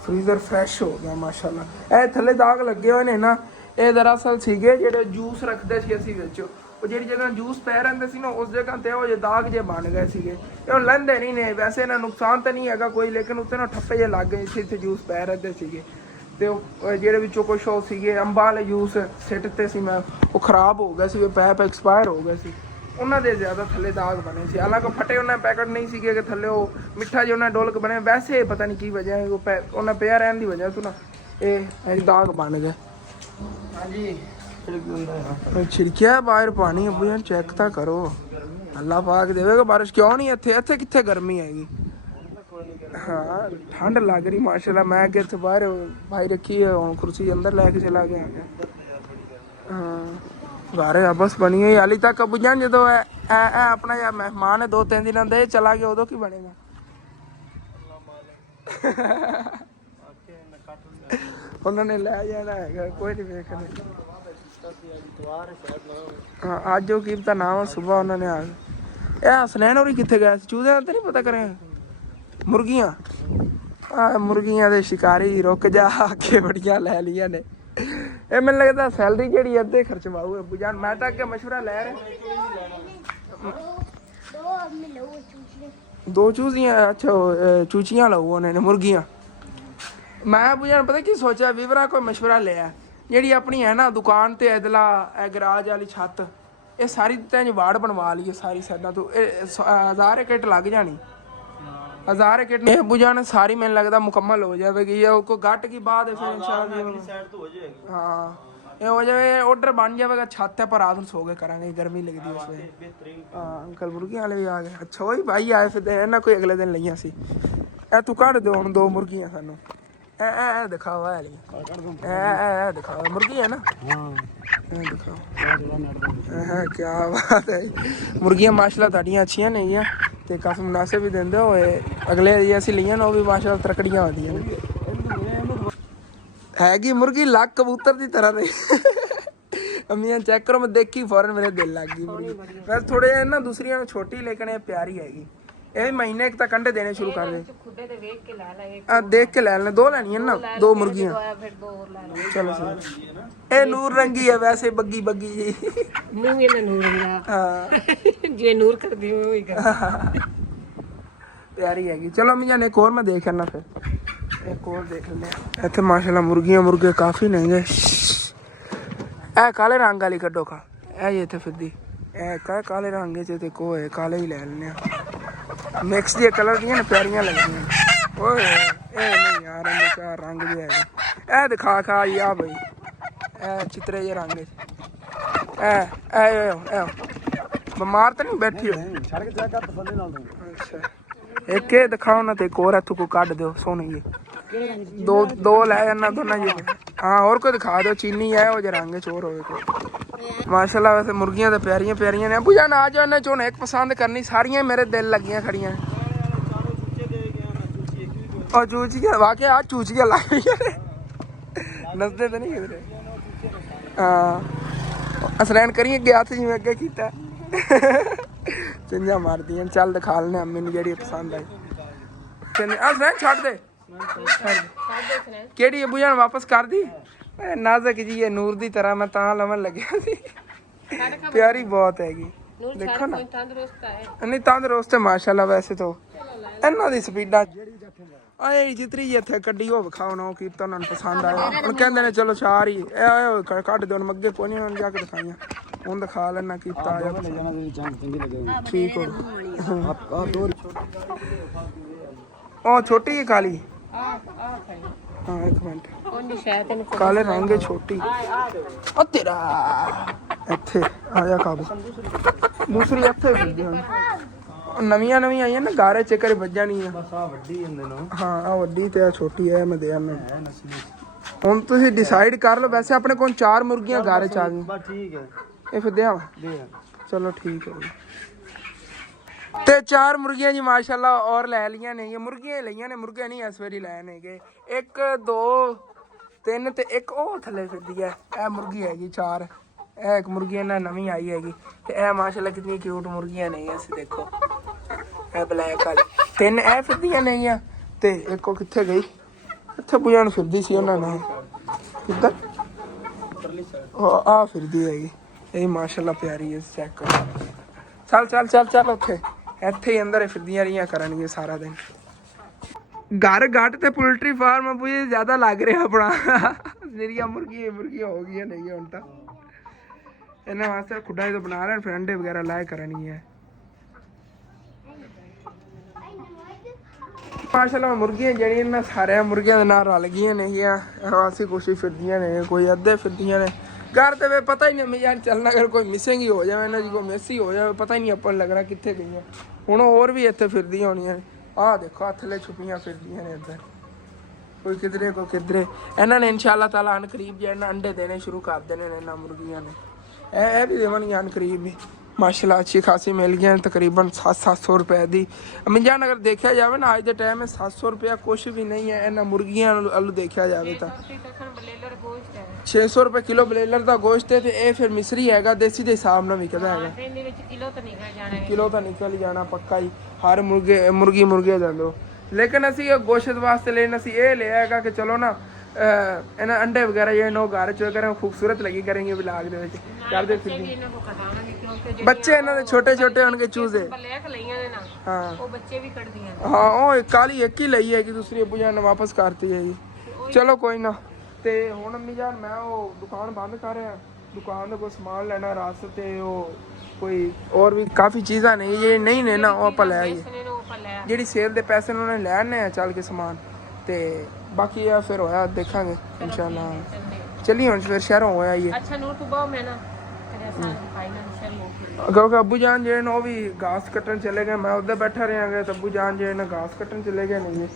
फ्रीजर फ्रैश हो गया माशाल्लाह। ए थले दाग लगे हुए ने ना, ये दरअसल सीगे जेडे जूस रखते सी असीं विच, ਉਹ ਜਿਹੜੀ जगह जूस पै रहिंदे सी ना उस जगह ते वो जे दाग जे बन गए सीगे। ये हुण लैंदे नहीं ने, वैसे इन्हां नुकसान तो नहीं हैगा कोई, लेकिन उत्ते ना ठप्पे जे लग गए जिथे जूस पै रहिंदे सीगे, ते ਜਿਹੜੇ ਵਿੱਚੋਂ ਕੁਛ ਉਹ ਸੀਗੇ ਅੰਬਾਂ ਵਾਲੇ ਜੂਸ ਸਿੱਟ ਤੇ ਸੀ ਮੈਂ, ਉਹ ਖਰਾਬ ਹੋ ਗਏ ਸੀ, ਪੈਪ ਐਕਸਪਾਇਰ ਹੋ ਗਏ ਸੀ, ਉਹਨਾਂ ਦੇ ਜ਼ਿਆਦਾ ਥੱਲੇ ਦਾਗ ਬਣੇ ਸੀ। ਹਾਲਾਂਕਿ ਫਟੇ ਉਹਨਾਂ ਪੈਕਟ ਨਹੀਂ ਸੀਗੇ ਕਿ ਥੱਲੇ ਉਹ ਮਿੱਠਾ ਜਿਹਾ ਉਹਨਾਂ ਡੋਲਕ ਬਣੇ, ਵੈਸੇ ਪਤਾ ਨਹੀਂ ਕੀ ਵਜ੍ਹਾ ਹੈ, ਉਹ ਉਹਨਾਂ ਪਿਆ ਰਹਿਣ ਦੀ ਵਜ੍ਹਾ ਤੋਂ ਨਾ ਇਹ ਦਾਗ ਬਣ ਗਏ। ਹਾਂਜੀ छिड़किया बाहर पानी, अबू यार चेक तो करो, अल्लाह पाक देवेगा बारिश। क्यों नहीं इत्थे कित्थे गर्मी हैगी, हाँ ठंड लग रही माशाल्लाह। मैं कि इत्थे बाहर भाई रखी है, हुण कुर्सी अंदर लैके चला गया। हाँ घर बस बनी हुई हाली तक। अबू जान जो अपना या मेहमान है 2-3 दिन दे चला गया, उदों की बनेगा? उन्होंने लै जाना है, कोई नहीं वेखने। हाँ अज जो कीमता नाम सुबह उन्होंने आ गए। हसनैन होरी कित्थे गए? चूहे तो नहीं पता करें? मुर्गियां मुर्गियां दे शिकारी रुक जा के बड़ियां लै लिया ने। ये मैनूं लगदा सैलरी जेहड़ी अद्धे खर्चवाऊ है अबू जान। मैं तो अगे मशवरा लै रहा, 2 चूजियां, अच्छा चूचियां लाऊ उन्होंने मुर्गियां। मैं अबू जान पता की सोचा, वीवरा कोई मशवरा लिया, ਜਿਹੜੀ ਆਪਣੀ ਹੈ ਨਾ ਦੁਕਾਨ ਤੇ ਇਦਲਾ ਇਹ ਗਰਾਜ ਵਾਲੀ ਛੱਤ, ਇਹ ਸਾਰੀ ਤੈਂ ਵਾੜ ਬਣਵਾ ਲਈਏ ਸਾਰੀ ਸਾਈਡਾਂ ਤੋਂ। ਇਹ 1000 ਕਿੱਟ ਲੱਗ ਜਾਣੀ, 1000 ਕਿੱਟ ਇਹ ਬੁਝਾਣ ਸਾਰੀ ਮੈਨੂੰ ਲੱਗਦਾ ਮੁਕੰਮਲ ਹੋ ਜਾਵੇਗੀ। ਇਹ ਕੋਈ ਗੱਟ ਕੀ ਬਾਤ ਹੈ ਫਿਰ इंशाल्लाह साइड तो हो जाएगी। हाँ ये हो जाए, ऑर्डर बन जाएगा। छत है पर रात में सो के करांगे, गर्मी लगती है उसमें। हाँ अंकल मुर्गियां वाले भी आ गए। अच्छा वही भाई आए फिर ना, कोई अगले दिन लईयां सी। ਇਹ ਤੂੰ ਕੱਢ ਦਿਓ ਹੁਣ 2 ਮੁਰਗੀਆਂ ਸਾਨੂੰ। ए दिखाओ वाली, ए दिखाओ मुर्गी है ना? हाँ दिखाओ। क्या बात है, मुर्गियां माशाल्लाह ताड़ियां अच्छियां ने या ते काफ़ी मुनासिब भी देंदे हो। अगले जे असीं लईआं ना वो भी माशाल्लाह तरकड़ियां होंदियां ने। हैगी मुर्गी लाख कबूतर की तरह रही। अम्मियां चेक करो, मैं देखी फौरन मेरे दिल लग गई मुर्गी। वैसे थोड़े ना दूसरियां छोटी, लेकिन ये प्यारी हैगी। ਇਹ ਮਹੀਨੇ ਇੱਕ ਤਾਂ ਕੰਡੇ ਦੇਣੇ ਸ਼ੁਰੂ ਕਰ ਦੇ ਖੁੱਡੇ ਤੇ ਵੇਖ ਕੇ ਲੈ ਲੈ ਆ ਦੇਖ ਕੇ ਲੈ ਲੈਣੇ, 2 ਲੈਣੀਆਂ ਨਾ, 2 ਮੁਰਗੀਆਂ। ਫਿਰ 2 ਹੋਰ ਲੈ ਲੈ। ਚਲੋ ਸਹੀ। ਇਹ ਨੂਰ ਰੰਗੀ ਹੈ ਵੈਸੇ, ਬੱਗੀ ਬੱਗੀ ਜੀ। ਮੂੰਹ ਇਹਨਾਂ ਨੂਰ ਰੰਗਾ ਹਾਂ ਜੇ ਨੂਰ ਕਰਦੀ ਹੋਈ ਉਹੀ ਕਰ। ਪਿਆਰੀ ਹੈਗੀ। ਚਲੋ ਅੰਮੀ ਜਾਨ ਇੱਕ ਹੋਰ ਮੈਂ ਦੇਖ ਆਣਾ, ਫਿਰ ਇੱਕ ਹੋਰ ਦੇਖ ਲੈਂਦੇ ਆ। ਇੱਥੇ ਮਾਸ਼ਾਅੱਲਾ ਮੁਰਗੀਆਂ ਮੁਰਗੇ ਕਾਫੀ ਨੇਗੇ। ਇਹ ਕਾਲੇ ਰੰਗ ਵਾਲੀ ਕੱਢੋ ਖਾ, ਇਹ ਜੇ ਇੱਥੇ ਫਿਰਦੀ ਇਹ ਕਾਲੇ ਰੰਗ ਚ ਤੇ ਕੋਏ ਕਾਲੇ ਹੀ ਲੈ ਲੈਣੇ ਆ। ਮਿਕਸ ਦੀਆਂ ਕਲਰ ਦੀਆਂ ਨਾ ਪਿਆਰੀਆਂ ਲੱਗਦੀਆਂ। ਓਏ ਇਹ ਨਹੀਂ ਯਾਰ, ਇਹਦੇ ਚਾਰ ਰੰਗ ਜਿਹਾ ਹੈਗਾ। ਇਹ ਦਿਖਾ ਖਾ ਜੀ ਆ ਬਈ, ਇਹ ਚਿੱਤਰੇ ਜਿਹੇ ਰੰਗ ਬਿਮਾਰ ਤਾਂ ਨਹੀਂ ਬੈਠੀ ਹੋ? ਅੱਛਾ ਇੱਕ ਇਹ ਦਿਖਾਓ ਨਾ, ਤੇ ਇੱਕ ਹੋਰ ਇੱਥੋਂ ਕੋ ਕੱਢ ਦਿਓ ਸੋਹਣੀ ਜੀ। ਦੋ ਲੈ ਜਾਣਾ ਦੋਨਾਂ ਜੀ। ਹਾਂ ਹੋਰ ਕੋਈ ਦਿਖਾ ਦਿਓ, ਚੀਨੀ ਹੈ ਉਹ ਜੇ ਰੰਗ ਚੋਰ ਹੋਵੇ ਕੋਈ। ਮਾਸ਼ਾਅੱਲਾ ਵੈਸੇ ਮੁਰਗੀਆਂ ਤਾਂ ਪਿਆਰੀਆਂ ਪਿਆਰੀਆਂ ਨੇ। ਅਬੂ ਜਾਨ ਆ ਜਾਓ, ਇਹਨਾਂ ਚੋਂ ਇੱਕ ਪਸੰਦ ਕਰਨੀ, ਸਾਰੀਆਂ ਮੇਰੇ ਦਿਲ ਲੱਗੀਆਂ ਖੜੀਆਂ। ਉਹ ਚੂਚੀਆਂ ਵਾਕਿਆ ਆ ਚੂਚੀਆਂ ਲੱਗ ਗਈਆਂ ਨੇ, ਨਸਦੇ ਤਾਂ ਨਹੀਂ ਕਿਧਰੇ। ਹਾਂ ਅਸਲੈਨ ਕਰੀਏ ਗਿਆ ਸੀ ਜਿਵੇਂ ਅੱਗੇ ਕੀਤਾ। ਚੰਜਾ ਮਾਰਦੀਆਂ। ਚੱਲ ਦਿਖਾ ਲੈਣੇ ਮੈਨੂੰ ਜਿਹੜੀ ਪਸੰਦ ਆਈ। ਅਸਲੈਨ ਛੱਡ ਦੇ। ਕਿਹੜੀ ਅਬੂ ਜਾਨ ਵਾਪਸ ਕਰਦੀ? ਨਾਜ਼ਕ ਜੀ ਇਹ ਨੂਰ ਦੀ ਤਰ੍ਹਾਂ, ਮੈਂ ਤਾਂ ਲਵਣ ਲੱਗਿਆ ਸੀ। ਪਿਆਰੀ ਬਹੁਤ ਹੈਗੀ, ਦੇਖੋ ਨਾ। ਨਹੀਂ ਤੰਦਰੁਸਤ ਹੈ ਮਾਸ਼ਾਅੱਲਾ। ਵੈਸੇ ਤਾਂ ਇਹਨਾਂ ਦੀ ਸਪੀਡਾਂ ਆਏ ਜਿਤਰੀ ਇੱਥੇ ਕੱਢੀ ਉਹ ਵਿਖਾਓ ਨਾ, ਉਹ ਕੀਤਾ ਉਹਨਾਂ ਨੂੰ ਪਸੰਦ ਆਇਆ। ਹੁਣ ਕਹਿੰਦੇ ਨੇ ਚਲੋ ਚਾਰ ਹੀ ਇਹ ਕੱਢ ਦਿਓ। ਹੁਣ ਅੱਗੇ ਕੋਈ ਨਹੀਂ, ਉਹਨਾਂ ਜਾ ਕੇ ਦਿਖਾਈਆਂ। ਹੁਣ ਦਿਖਾ ਲੈਣਾ ਕੀਤਾ ਆਇਆ। ਠੀਕ ਹੋ। ਉਹ ਛੋਟੀ ਜਿਹੀ ਕਾਲੀ। ਹਾਂ ਇੱਕ ਮਿੰਟ, ਕਾਲੇ ਰੰਗ ਹੈ ਛੋਟੀ। ਉਹ ਤੇਰਾ ਇੱਥੇ ਆਇਆ ਕਾਬੂ। ਦੂਸਰੀ ਇੱਥੇ ਫਿਰਦੀ ਹੁਣ। ਨਵੀਆਂ ਨਵੀਆਂ ਆਈਆਂ ਨਾ ਗਾਰੇ ਚ ਕਰੇ ਵੱਜਾ ਨਹੀਂ ਆ। ਬਸ ਆ ਵੱਡੀ ਹੁੰਦੇ ਨੇ। ਹਾਂ ਆ ਵੱਡੀ ਤੇ ਆ ਛੋਟੀ ਹੈ। ਮੈਂ ਦੇ ਆਣਾ। ਹੁਣ ਤੁਸੀਂ ਡਿਸਾਈਡ ਕਰ ਲਓ। ਵੈਸੇ ਆਪਣੇ ਕੋਲ 4 ਮੁਰਗੀਆਂ ਗਾਰੇ ਚ ਆ ਗਈਆਂ। ਬਸ ਠੀਕ ਹੈ, ਇਹ ਫਿਰ ਦਿਆਂ। ਚਲੋ ਠੀਕ ਹੈ ਜੀ। ਤੇ 4 ਮੁਰਗੀਆਂ ਜੀ ਮਾਸ਼ਾਅੱਲਾ ਔਰ ਲੈ ਲੀਆਂ ਨੇ। ਇਹ ਮੁਰਗੀਆਂ ਲਈਆਂ ਨੇ, ਮੁਰਗੇ ਨਹੀਂ ਇਸ ਵਾਰੀ ਲੈ ਨੇਗੇ। 1 2 3 ਤੇ ਇੱਕ ਉਹ ਥੱਲੇ ਫਿਰਦੀ ਹੈ। ਇਹ ਮੁਰਗੀ ਹੈਗੀ 4। ਇਹ ਇੱਕ ਮੁਰਗੀ ਇਹਨਾਂ ਨਵੀਂ ਆਈ ਹੈਗੀ। ਤੇ ਇਹ ਮਾਸ਼ਾਅੱਲਾ ਕਿੰਨੀ ਕਿਊਟ ਮੁਰਗੀਆਂ ਨੇ। ਅਸੀਂ ਦੇਖੋ ਇਹ ਬਲੈਕ ਵਾਲੀ 3 ਇਹ ਫਿਰਦੀਆਂ ਨੇਗੀਆਂ। ਤੇ ਇੱਕ ਉਹ ਕਿੱਥੇ ਗਈ? ਇੱਥੇ ਪੁਜਾਣ ਫਿਰਦੀ ਸੀ ਉਹਨਾਂ ਨਾਲ। ਕਿੱਧਰ? ਆ ਫਿਰਦੀ ਹੈਗੀ। ਇਹ ਮਾਸ਼ਾਅੱਲਾ ਪਿਆਰੀ ਹੈ। ਚੈੱਕ ਕਰੋ। ਚੱਲ ਚੱਲ ਚੱਲ ਚੱਲ ਉੱਥੇ ਇੱਥੇ ਹੀ ਅੰਦਰ ਫਿਰਦੀਆਂ ਰਹੀਆਂ ਕਰਨਗੀਆਂ ਸਾਰਾ ਦਿਨ। ਘਰ ਘੱਟ ਤੇ ਪੋਲਟਰੀ ਫਾਰਮ ਅਬੂ ਜ਼ਿਆਦਾ ਲੱਗ ਰਿਹਾ ਆਪਣਾ। ਮੇਰੀਆਂ ਮੁਰਗੀਆਂ ਹੋ ਗਈਆਂ ਨਹੀਂ ਹੁਣ ਤਾਂ। ਇਹਨਾਂ ਵਾਸਤੇ ਖੁੱਡਾ ਤੋਂ ਬਣਾ ਲੈਣ, ਫਿਰ ਅੰਡੇ ਵਗੈਰਾ ਲਾਏ ਕਰਨਗੀਆਂ। ਮਾਸ਼ਾਅੱਲਾ ਮੁਰਗੀਆਂ ਜਿਹੜੀਆਂ ਇਹਨਾਂ ਸਾਰਿਆਂ ਮੁਰਗੀਆਂ ਦੇ ਨਾਲ ਰਲ ਗਈਆਂ ਨੇਗੀਆਂ। ਅਸੀਂ ਕੁਛ ਫਿਰਦੀਆਂ ਨੇ, ਕੋਈ ਅੱਧੇ ਫਿਰਦੀਆਂ ਨੇ। ਘਰ ਤੇ ਵੇ ਪਤਾ ਹੀ ਨਹੀਂ ਯਾਰ ਚੱਲਣਾ, ਅਗਰ ਕੋਈ ਮਿਸਿੰਗ ਹੀ ਹੋ ਜਾਵੇ, ਇਹਨਾਂ ਦੀ ਕੋਈ ਮਿਸ ਹੀ ਹੋ ਜਾਵੇ, ਪਤਾ ਹੀ ਨਹੀਂ ਆਪਾਂ ਨੂੰ ਲੱਗਣਾ ਕਿੱਥੇ ਗਈਆਂ। ਹੁਣ ਹੋਰ ਵੀ ਇੱਥੇ ਫਿਰਦੀਆਂ ਹੋਣੀਆਂ ਨੇ। ਆਹ ਦੇਖੋ ਥੱਲੇ ਛੁਪੀਆਂ ਫਿਰਦੀਆਂ ਨੇ ਇੱਧਰ, ਕੋਈ ਕਿਧਰੇ ਕੋਈ ਕਿਧਰੇ। ਇਹਨਾਂ ਨੇ ਇਨਸ਼ਾਅੱਲਾ ਤਾਲਾ ਅਨਕਰੀਬ ਜੇ ਇਹਨਾਂ ਅੰਡੇ ਦੇਣੇ ਸ਼ੁਰੂ ਕਰ ਦੇਣੇ ਨੇ ਇਹਨਾਂ ਮੁਰਗੀਆਂ ਨੇ। ਇਹ ਵੀ ਦੇਵਣਗੀਆਂ ਅਨਕਰੀਬ ਵੀ। ਮਾਸ਼ਾਅੱਲਾ ਅੱਛੀ ਖਾਸੀ ਮਿਲ ਗਈਆਂ, ਤਕਰੀਬਨ 700 ਰੁਪਏ ਦੀ। ਅਮੀਜਾਨ ਅਗਰ ਦੇਖਿਆ ਜਾਵੇ ਨਾ ਅੱਜ ਦੇ ਟਾਈਮ 700 ਰੁਪਇਆ ਕੁਛ ਵੀ ਨਹੀਂ ਹੈ ਇਹਨਾਂ ਮੁਰਗੀਆਂ ਵੱਲ ਦੇਖਿਆ ਜਾਵੇ ਤਾਂ। 600 ਰੁਪਏ ਕਿਲੋ ਬਲੇਲਰ ਦਾ ਗੋਸ਼ਤ ਹੈ। ਤੇ ਇਹ ਫਿਰ ਮਿਸਰੀ ਹੈਗਾ, ਦੇਸੀ ਦੇ ਹਿਸਾਬ ਨਾਲ ਵਿਕਦਾ ਹੈਗਾ। ਕਿਲੋ ਤਾਂ ਨਿਕਲ ਹੀ ਜਾਣਾ ਪੱਕਾ ਹੀ। ਹਰ ਮੁਰਗੇ ਦੇ ਦੋ। ਲੇਕਿਨ ਅਸੀਂ ਗੋਸ਼ਤ ਵਾਸਤੇ ਲੈਣ ਅਸੀਂ ਇਹ ਲਿਆ ਹੈਗਾ ਕਿ ਚਲੋ ਨਾ ਇਹਨਾਂ ਅੰਡੇ ਵਗੈਰਾ ਜਿਹੜੇ ਨੋ ਘਰ ਚ ਵਗੈਰਾ ਖੂਬਸੂਰਤ ਲੱਗੀ ਕਰਨਗੇ ਵਲਾਗ ਦੇ ਵਿੱਚ ਕਰਦੇ ਫਿਰਦੇ। ਬੱਚੇ ਇਹਨਾਂ ਦੇ ਛੋਟੇ ਛੋਟੇ ਹੋਣਗੇ ਚੂਜ਼ੇ। ਹਾਂ ਉਹ ਬੱਚੇ ਵੀ ਕੱਢਦੀਆਂ। ਹਾਂ ਉਹ ਕਾਲੀ ਇੱਕ ਹੀ ਲਈ ਹੈਗੀ, ਦੂਸਰੀ ਅਬੂ ਜਾਨ ਨੇ ਵਾਪਸ ਕਰਤੀ ਹੈ ਜੀ। ਚਲੋ ਕੋਈ ਨਾ। ਤੇ ਹੁਣ ਅੰਮੀ ਜਾਨ ਮੈਂ ਉਹ ਦੁਕਾਨ ਬੰਦ ਕਰ ਰਿਹਾ। ਦੁਕਾਨ ਦਾ ਕੋਈ ਸਮਾਨ ਲੈਣਾ ਰਸ ਤੇ ਉਹ ਕੋਈ ਹੋਰ ਵੀ ਕਾਫੀ ਚੀਜ਼ਾਂ ਨੇ ਇਹ ਨਹੀਂ ਨੇ ਨਾ, ਉਹ ਆਪਾਂ ਲੈ ਆਈਏ। ਜਿਹੜੀ ਸੇਲ ਦੇ ਪੈਸੇ ਨੇ ਉਹਨੇ ਲੈਣੇ ਆ ਚੱਲ ਕੇ ਸਮਾਨ। ਤੇ ਬਾਕੀ ਆ ਫਿਰ ਹੋਇਆ ਦੇਖਾਂਗੇ ਇਨਸ਼ਾਅੱਲਾ। ਚੱਲੀਏ ਹੁਣ ਫਿਰ ਸ਼ਹਿਰੋਂ ਹੋਇਆ ਆਈਏ। ਅੱਛਾ ਨੂਰ ਤੂੰ ਬਾਹਰ ਮੈਂ ਨਾ ਕਿਉਂਕਿ ਅਬੂ ਜਾਨ ਜਿਹੜੇ ਨੇ ਉਹ ਵੀ ਘਾਸ ਕੱਟਣ ਚਲੇ ਗਏ। ਮੈਂ ਉੱਧਰ ਬੈਠਾ ਰਹਾਂਗਾ ਤਾਂ ਅਬੂ ਜਾਨ ਜਿਹੜੇ ਨੇ ਘਾਸ ਕੱਟਣ ਚਲੇ ਗਏ ਨਹੀਂ।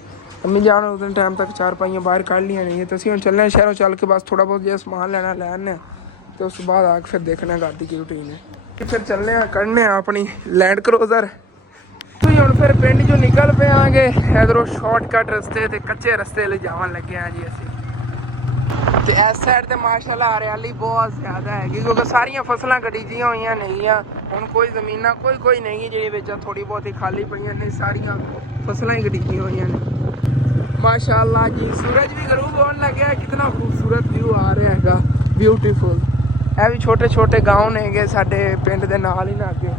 ਅੰਮੀ ਜਾਨ ਉਦੋਂ ਟਾਈਮ ਤੱਕ 4 ਪਾਈਆਂ ਬਾਹਰ ਕੱਢ ਲੀਆਂ ਨਹੀਂ। ਤੇ ਅਸੀਂ ਹੁਣ ਚੱਲਣਾ ਸ਼ਹਿਰੋਂ ਚੱਲ ਕੇ ਬਸ ਥੋੜਾ ਬਹੁਤ ਜਿਹਾ ਸਮਾਨ ਲੈਣਾ ਲੈ ਆਉਂਦੇ। ਤੇ ਉਸ ਤੋਂ ਬਾਅਦ ਆ ਕੇ ਫਿਰ ਦੇਖਣਾ ਘਰ ਦੀ ਕੀ ਰੂਟੀਨ ਹੈ। ਫਿਰ ਚੱਲਨੇ ਆ ਕੱਢਨੇ ਆ ਆਪਣੀ ਲੈਂਡ ਕਰੂਜ਼ਰ। ਤੁਸੀਂ ਹੁਣ ਫਿਰ ਪਿੰਡ ਚੋਂ ਨਿਕਲ ਪਏ ਆਂਗੇ। ਇਧਰੋਂ ਸ਼ਾਰਟਕਟ ਰਸਤੇ ਤੇ ਕੱਚੇ ਰਸਤੇ ਲਈ ਜਾਵਣ ਲੱਗੇ ਆ ਜੀ ਅਸੀਂ। ਤੇ ਇਸ ਸਾਈਡ ਤੇ ਮਾਸ਼ਾਅੱਲਾ ਹਰਿਆਲੀ ਬਹੁਤ ਜ਼ਿਆਦਾ ਹੈਗੀ ਕਿਉਂਕਿ ਸਾਰੀਆਂ ਫਸਲਾਂ ਗੱਡੀਆਂ ਹੋਈਆਂ ਨਹੀਂ ਆ ਹੁਣ ਕੋਈ ਜ਼ਮੀਨਾਂ ਕੋਈ ਨਹੀਂ ਜਿਹਦੇ ਵਿੱਚ ਥੋੜੀ ਬਹੁਤੀ ਖਾਲੀ ਪਈਆਂ ਨੇ ਸਾਰੀਆਂ ਫਸਲਾਂ ਹੀ ਗੱਡੀਆਂ ਹੋਈਆਂ ਨੇ ਮਾਸ਼ਾਅੱਲਾ ਜੀ ਸੂਰਜ ਵੀ ਗਰੂਬ ਹੋਣ ਲੱਗਿਆ ਕਿੰਨਾ ਖੂਬਸੂਰਤ ਵਿਊ ਆ ਰਿਹਾ ਹੈਗਾ ਬਿਊਟੀਫੁਲ ਇਹ ਵੀ ਛੋਟੇ ਗਾਉਂ ਨੇਗੇ ਸਾਡੇ ਪਿੰਡ ਦੇ ਨਾਲ ਹੀ ਨਾ ਅੱਗੇ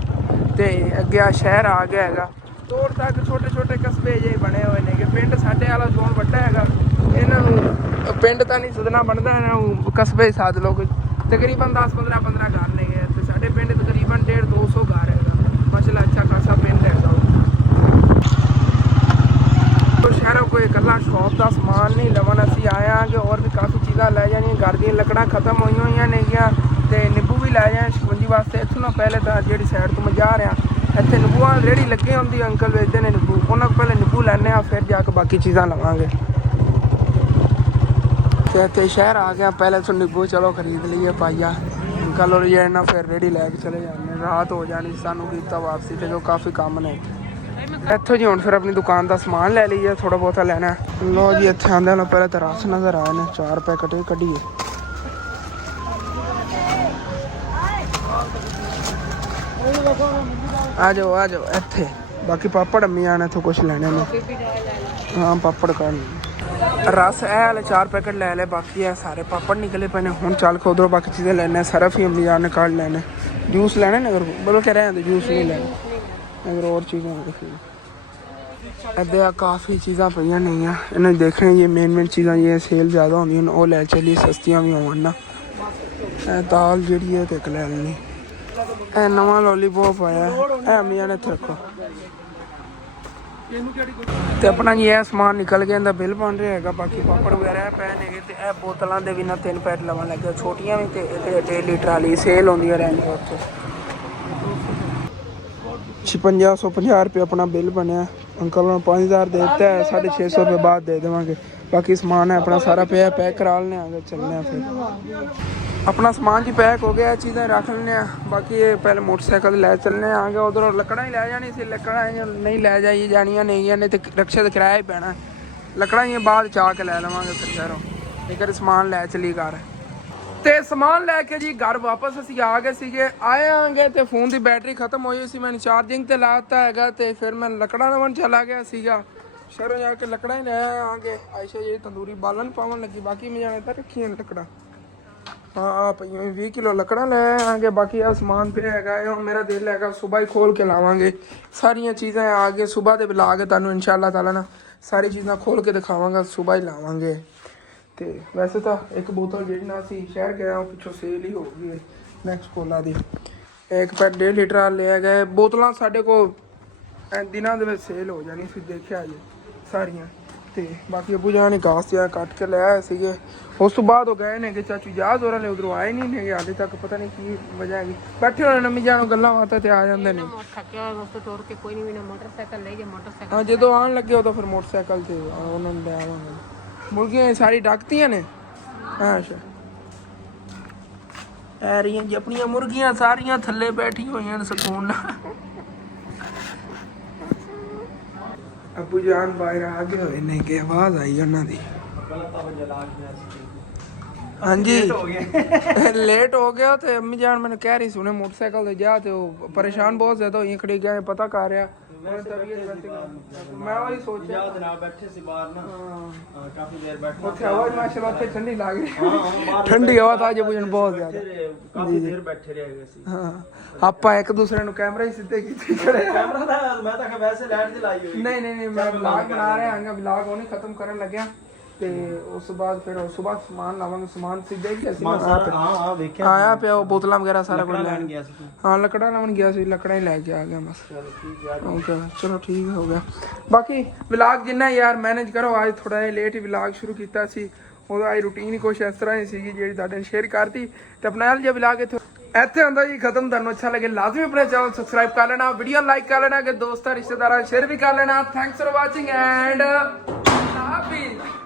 ਤੇ ਅੱਗੇ ਆ ਸ਼ਹਿਰ ਆ ਗਿਆ ਹੈਗਾ ਤੋੜ ਤੱਕ ਛੋਟੇ ਕਸਬੇ ਜਿਹੇ ਬਣੇ ਹੋਏ ਨੇਗੇ ਪਿੰਡ ਸਾਡੇ ਵਾਲਾ ਜ਼ੋਨ ਵੱਡਾ ਹੈਗਾ ਇਹਨਾਂ ਨੂੰ ਪਿੰਡ ਤਾਂ ਨਹੀਂ ਸਦਨਾ ਬਣਦਾ ਇਹਨਾਂ ਨੂੰ ਕਸਬੇ ਸਾਧ ਲੋ ਤਕਰੀਬਨ 10-15 ਘਰ ਨੇਗੇ ਤੇ ਸਾਡੇ ਪਿੰਡ ਤਕਰੀਬਨ 150-200 ਘਰ ਹੈਗਾ ਮਾਸ਼ਾਅੱਲਾ ਅੱਛਾ ਖਾਸਾ ਪਿੰਡ ਹੈਗਾ ਸ਼ਹਿਰੋਂ ਕੋਈ ਇਕੱਲਾ ਸ਼ੌਪ ਦਾ ਸਮਾਨ ਨਹੀਂ ਲਵਣ ਅਸੀਂ ਆਇਆਂਗੇ ਹੋਰ ਵੀ ਕਾਫੀ ਚੀਜ਼ਾਂ ਲੈ ਜਾਣੀਆਂ ਘਰ ਦੀਆਂ ਲੱਕੜਾਂ ਖਤਮ ਹੋਈਆਂ ਨੇਗੀਆਂ ਤੇ ਨਿੰਬੂ ਵੀ ਲੈ ਜਾਣ ਸ਼ਿਕੰਜੀ ਵਾਸਤੇ ਇੱਥੋਂ ਨਾ ਪਹਿਲੇ ਤਾਂ ਜਿਹੜੀ ਸਾਈਡ ਤੋਂ ਮੈਂ ਜਾ ਰਿਹਾ ਇੱਥੇ ਨਿੰਬੂਆਂ ਰੇਹੜੀ ਲੱਗੀ ਹੁੰਦੀ ਅੰਕਲ ਵੇਚਦੇ ਨੇ ਨਿੰਬੂ ਉਹਨਾਂ ਕੋਲ ਪਹਿਲੇ ਨਿੰਬੂ ਲੈਣੇ ਆ ਫਿਰ ਜਾ ਕੇ ਬਾਕੀ ਚੀਜ਼ਾਂ ਲਵਾਂਗੇ ਤੇ ਇੱਥੇ ਸ਼ਹਿਰ ਆ ਗਿਆ ਪਹਿਲੇ ਤੋਂ ਨਿੰਬੂ ਚਲੋ ਖਰੀਦ ਲਈਏ ਪਾਈਆ ਅੰਕਲ ਹੋਰ ਜਾਣਾ ਫਿਰ ਰੇਹੜੀ ਲੈ ਕੇ ਚਲੇ ਜਾਂਦੇ ਰਾਤ ਹੋ ਜਾਣੀ ਸਾਨੂੰ ਕੀਤਾ ਵਾਪਸੀ ਤੇ ਜੋ ਕਾਫੀ ਕੰਮ ਨੇ ਇੱਥੋਂ ਜੀ ਹੁਣ ਫਿਰ ਆਪਣੀ ਦੁਕਾਨ ਦਾ ਸਮਾਨ ਲੈ ਲਈਏ ਥੋੜਾ ਬਹੁਤਾ ਲੈਣਾ ਲੋ ਜੀ ਇੱਥੇ ਆਉਂਦੇ ਨੂੰ ਪਹਿਲੇ ਤਾਂ ਰਸ ਨਜ਼ਰ ਆਏ ਨੇ 4 ਪੈਕਟ ਕੱਢੀਏ ਆ ਜਾਓ ਇੱਥੇ ਬਾਕੀ ਪਾਪੜ ਅੰਮੀ ਆਣੇ ਇੱਥੋਂ ਕੁਛ ਲੈਣੇ ਨੇ ਹਾਂ ਪਾਪੜ ਕੱਢ ਰਸ ਇਹ ਵਾਲੇ 4 ਪੈਕਟ ਲੈ ਲੈ ਬਾਕੀ ਇਹ ਸਾਰੇ ਪਾਪੜ ਨਿਕਲੇ ਪਏ ਨੇ ਹੁਣ ਚੱਲ ਕੇ ਉਧਰੋਂ ਬਾਕੀ ਚੀਜ਼ਾਂ ਲੈਣੇ ਸਰਫ ਹੀ ਅੰਮੀ ਜਾਨ ਨੇ ਕੱਢ ਲੈਣੇ ਜੂਸ ਲੈਣੇ ਨੇ ਅਗਰ ਬੋਲੋ ਕਹਿ ਰਹੇ हैं ਜੂਸ ਨਹੀਂ ਲੈਣੇ ਅਗਰ ਹੋਰ ਚੀਜ਼ਾਂ ਇੱਦਾਂ ਕਾਫੀ ਚੀਜ਼ਾਂ ਪਈਆਂ ਨਹੀਂ ਆ ਇਹਨਾਂ ਦੇਖਣੇ ਜੀ ਮੇਨ ਚੀਜ਼ਾਂ ਜਿਹੜੀਆਂ ਸੇਲ ਜ਼ਿਆਦਾ ਹੁੰਦੀਆਂ ਉਹ ਲੈ ਚੱਲੀ ਸਸਤੀਆਂ ਵੀ ਹੋਣ ਨਾ ਇਹ ਦਾਲ ਜਿਹੜੀ ਹੈ ਤੇ ਇੱਕ ਲੈ ਲੈਣੀ ਇਹ ਨਵਾਂ ਲੋਲੀਪੌਪ ਆਇਆ ਇਹ ਅਮੀਆਂ ਨੇ ਇੱਥੇ ਰੱਖੋ ਤੇ ਆਪਣਾ ਜੀ ਇਹ ਸਮਾਨ ਨਿਕਲ ਗਿਆ ਇਹਦਾ ਬਿੱਲ ਬਣ ਰਿਹਾ ਹੈਗਾ ਬਾਕੀ ਪਾਪੜ ਵਗੈਰਾ ਪਏ ਨੇਗੇ ਤੇ ਇਹ ਬੋਤਲਾਂ ਦੇ ਵੀ ਨਾ 3 ਪੈਕਟ ਲਵਾਂ ਲੱਗੇ ਛੋਟੀਆਂ ਵੀ ਤੇ 1.5 ਲੀਟਰ ਵਾਲੀ ਸੇਲ ਹੁੰਦੀਆਂ ਰਹਿੰਦੀਆਂ ਉੱਥੇ 5650 ਰੁਪਏ ਆਪਣਾ ਬਿੱਲ ਬਣਿਆ ਅੰਕਲ ਨੂੰ 5000 ਦੇ ਦਿੱਤਾ 650 ਰੁਪਏ ਬਾਅਦ ਦੇ ਦੇਵਾਂਗੇ ਬਾਕੀ ਸਮਾਨ ਹੈ ਆਪਣਾ ਸਾਰਾ ਪਿਆ ਪੈਕ ਕਰਾ ਲੈਣੇ ਆਗੇ ਚੱਲਣੇ ਆ ਫਿਰ ਆਪਣਾ ਸਮਾਨ ਜੀ ਪੈਕ ਹੋ ਗਿਆ ਚੀਜ਼ਾਂ ਰੱਖ ਲੈਣੇ ਆ ਬਾਕੀ ਇਹ ਪਹਿਲੇ ਮੋਟਰਸਾਈਕਲ ਲੈ ਚੱਲਣੇ ਆਗੇ ਉਧਰੋਂ ਲੱਕੜਾਂ ਹੀ ਲੈ ਜਾਣੀ ਸੀ ਲੱਕੜਾਂ ਨਹੀਂ ਲੈ ਜਾਈ ਜਾਣੀਆਂ ਨਹੀਂ ਨੇ ਤੇ ਰਕਸ਼ੇ ਦਾ ਕਿਰਾਇਆ ਹੀ ਪੈਣਾ ਲੱਕੜਾਂ ਹੀ ਬਾਅਦ ਚਾ ਕੇ ਲੈ ਲਵਾਂਗੇ ਫਿਰ ਸ਼ਹਿਰੋਂ ਇੱਕ ਸਮਾਨ ਲੈ ਚਲੀ ਘਰ ਤੇ ਸਮਾਨ ਲੈ ਕੇ ਜੀ ਘਰ ਵਾਪਸ ਅਸੀਂ ਆ ਗਏ ਸੀਗੇ ਆਏਆਂਗੇ ਤੇ ਫੋਨ ਦੀ ਬੈਟਰੀ ਖਤਮ ਹੋਈ ਸੀ ਮੈਂ ਚਾਰਜਿੰਗ ਤੇ ਲਾਤਾ ਹੈਗਾ ਤੇ ਫਿਰ ਮੈਂ ਲੱਕੜਾਂ ਲਵਣ ਚਲਾ ਗਿਆ ਸੀਗਾ ਸ਼ਹਿਰੋਂ ਜਾ ਕੇ ਲੱਕੜਾਂ ਹੀ ਲੈ ਆਏਆਂਗੇ ਆਇਸ਼ਾ ਜੀ ਤੰਦੂਰੀ ਬਾਲਣ ਪਾਉਣ ਲੱਗੀ ਬਾਕੀ ਮੈਂ ਜਾਣੇ ਤਾਂ ਰੱਖੀਆਂ ਲੱਕੜਾਂ ਹਾਂ ਪਈਆਂ 20 ਕਿਲੋ ਲੱਕੜਾਂ ਲੈ ਆਏਆਂਗੇ ਬਾਕੀ ਆ ਸਮਾਨ ਪਿਆ ਹੈਗਾ ਹੁਣ ਮੇਰਾ ਦਿਲ ਹੈਗਾ ਸਵੇਰ ਹੀ ਖੋਲ ਕੇ ਲਾਵਾਂਗੇ ਸਾਰੀਆਂ ਚੀਜ਼ਾਂ ਆ ਕੇ ਸਵੇਰ ਦੇ ਬੁਲਾ ਕੇ ਤੁਹਾਨੂੰ ਇਨਸ਼ਾਅੱਲਾ ਤਾਲਾ ਨਾ ਸਾਰੀ ਚੀਜ਼ਾਂ ਖੋਲ ਕੇ ਦਿਖਾਵਾਂਗਾ ਸਵੇਰ ਹੀ ਲਾਵਾਂਗੇ ਤੇ ਵੈਸੇ ਤਾਂ ਇੱਕ ਬੋਤਲ ਜਿਹੜੀ ਨਾ ਅਸੀਂ ਸ਼ਹਿਰ ਗਿਆ ਉਹ ਪਿੱਛੋਂ ਸੇਲ ਹੀ ਹੋ ਗਈ ਨੈਕਸਟ ਕੋਲਾ ਦੀ ਇੱਕ ਪੈਕ 1.5 ਲੀਟਰ ਲਿਆ ਗਏ ਬੋਤਲਾਂ ਸਾਡੇ ਕੋਲ ਦਿਨਾਂ ਦੇ ਵਿੱਚ ਸੇਲ ਹੋ ਜਾਣੀ ਫਿਰ ਦੇਖਿਆ ਜੀ ਸਾਰੀਆਂ ਤੇ ਬਾਕੀ ਅਬੂ ਜਾਨ ਨੇ ਘਾਸ ਜਿਹਾ ਕੱਟ ਕੇ ਲੈ ਆਏ ਸੀਗੇ ਉਸ ਤੋਂ ਬਾਅਦ ਉਹ ਗਏ ਨੇ ਕਿ ਚਾਚੂ ਜਹਾਜ਼ ਹੋਰਾਂ ਨੇ ਉਧਰੋਂ ਆਏ ਨਹੀਂ ਨੇ ਹਾਲੇ ਤੱਕ ਪਤਾ ਨਹੀਂ ਕੀ ਵਜ੍ਹਾ ਹੈਗੀ ਬੈਠੇ ਹੋਣੇ ਨਵੀਂ ਜਾਣੋ ਗੱਲਾਂ ਬਾਤਾਂ ਤੇ ਆ ਜਾਂਦੇ ਨੇ ਹਾਂ ਜਦੋਂ ਆਉਣ ਲੱਗੇ ਉਦੋਂ ਫਿਰ ਮੋਟਰਸਾਈਕਲ ਤੇ ਉਹਨਾਂ ਨੂੰ ਲੈ ਆਵਾਂਗੇ ਮੁਰਗੀਆਂ ਸਾਰੀ ਡੱਕਤੀਆਂ ਨੇ ਅੱਛਾ ਐ ਰਹੀਆਂ ਜੀ ਆਪਣੀਆਂ ਮੁਰਗੀਆਂ ਸਾਰੀਆਂ ਥੱਲੇ ਬੈਠੀ ਹੋਈਆਂ ਨੇ ਸਕੂਨ ਨਾਲ ਅਬੂ ਜਾਨ ਬਾਹਰ ਆ ਗਏ ਹੋਏ ਨੇ ਕਿ ਆਵਾਜ਼ ਆਈ ਉਹਨਾਂ ਦੀ ਹਾਂਜੀ ਲੇਟ ਹੋ ਗਿਆ ਤੇ ਅੰਮੀ ਜਾਨ ਮੈਨੂੰ ਕਹਿ ਰਹੀ ਸੁਣੇ ਮੋਟਰਸਾਈਕਲ ਤੇ ਜਾ ਤੇ ਉਹ ਪਰੇਸ਼ਾਨ ਬਹੁਤ ਜ਼ਿਆਦਾ ਹੋਈ ਖੜੀ ਗਿਆ ਪਤਾ ਕਰ ਰਿਹਾ ਮੈਂ ਉਹੀ ਸੋਚਿਆ ਜਨਾਬ ਬੈਠੇ ਸੀ ਬਾਹਰ ਨਾ ਕਾਫੀ ਦੇਰ ਬੈਠੇ ਉੱਥੇ ਹਵਾ ਮਾਸ਼ਾਅੱਲਾ ਉੱਥੇ ਠੰਡੀ ਲੱਗ ਰਹੀ ਠੰਡੀ ਹਵਾ ਤਾਂ ਅੱਜ ਬੁਝਣ ਬਹੁਤ ਜ਼ਿਆਦਾ ਕਾਫੀ ਦੇਰ ਬੈਠੇ ਰਹੇ ਸੀ ਹਾਂ ਆਪਾਂ ਇੱਕ ਦੂਸਰੇ ਨੂੰ ਕੈਮਰਾ ਹੀ ਸਿੱਧੇ ਕੀਤੇ ਖੜੇ ਕੈਮਰਾ ਦਾ ਮੈਂ ਤਾਂ ਵੈਸੇ ਲਾਈਟ ਜਲਾਈ ਹੋਈ ਨਹੀਂ ਮੈਂ ਵਲੌਗ ਬਣਾ ਰਿਹਾ ਹਾਂ ਵਲੌਗ ਉਹਨੇ ਖਤਮ ਕਰਨ ਲੱਗਿਆ ਤੇ ਉਸ ਤੋਂ ਬਾਅਦ ਫਿਰ ਸਵੇਰ ਸਮਾਨ ਲਾਵਾਂਗੇ ਸਮਾਨ ਸਿੱਧਾ ਹੀ ਅਸੀਂ ਹਾਂ ਵੇਖਿਆ ਆਇਆ ਪਿਆ ਉਹ ਬੋਤਲਾਂ ਵਗੈਰਾ ਸਾਰਾ ਕੁਝ ਲੈਣ ਗਿਆ ਸੀ ਹਾਂ ਲੱਕੜਾਂ ਲਾਉਣ ਗਿਆ ਸੀ ਲੱਕੜਾਂ ਹੀ ਲੈ ਕੇ ਆ ਗਿਆ ਬਸ ਚਲੋ ਠੀਕ ਹੋ ਗਿਆ ਬਾਕੀ ਵਲੌਗ ਜਿੰਨਾ ਯਾਰ ਮੈਨੇਜ ਕਰੋ ਅੱਜ ਥੋੜਾ ਜਿਹਾ ਲੇਟ ਹੀ ਵਲੌਗ ਸ਼ੁਰੂ ਕੀਤਾ ਸੀ ਉਹਦਾ ਅੱਜ ਰੂਟੀਨ ਹੀ ਕੁਛ ਇਸ ਤਰ੍ਹਾਂ ਹੀ ਸੀਗੀ ਜਿਹੜੀ ਤੁਹਾਡੇ ਨਾਲ ਸ਼ੇਅਰ ਕਰਤੀ ਤੇ ਆਪਣਾ ਜਿਹਾ ਵਲੌਗ ਇੱਥੇ ਹੁੰਦਾ ਜੀ ਖਤਮ ਤੁਹਾਨੂੰ ਅੱਛਾ ਲੱਗੇ ਲਾਜ਼ਮੀ ਆਪਣੇ ਚੈਨਲ ਸਬਸਕ੍ਰਾਈਬ ਕਰ ਲੈਣਾ ਵੀਡੀਓ ਲਾਈਕ ਕਰ ਲੈਣਾ ਕਿ ਦੋਸਤਾਂ ਰਿਸ਼ਤੇਦਾਰਾਂ ਸ਼ੇਅਰ ਵੀ ਕਰ ਲੈਣਾ thanks for watching and Hafiz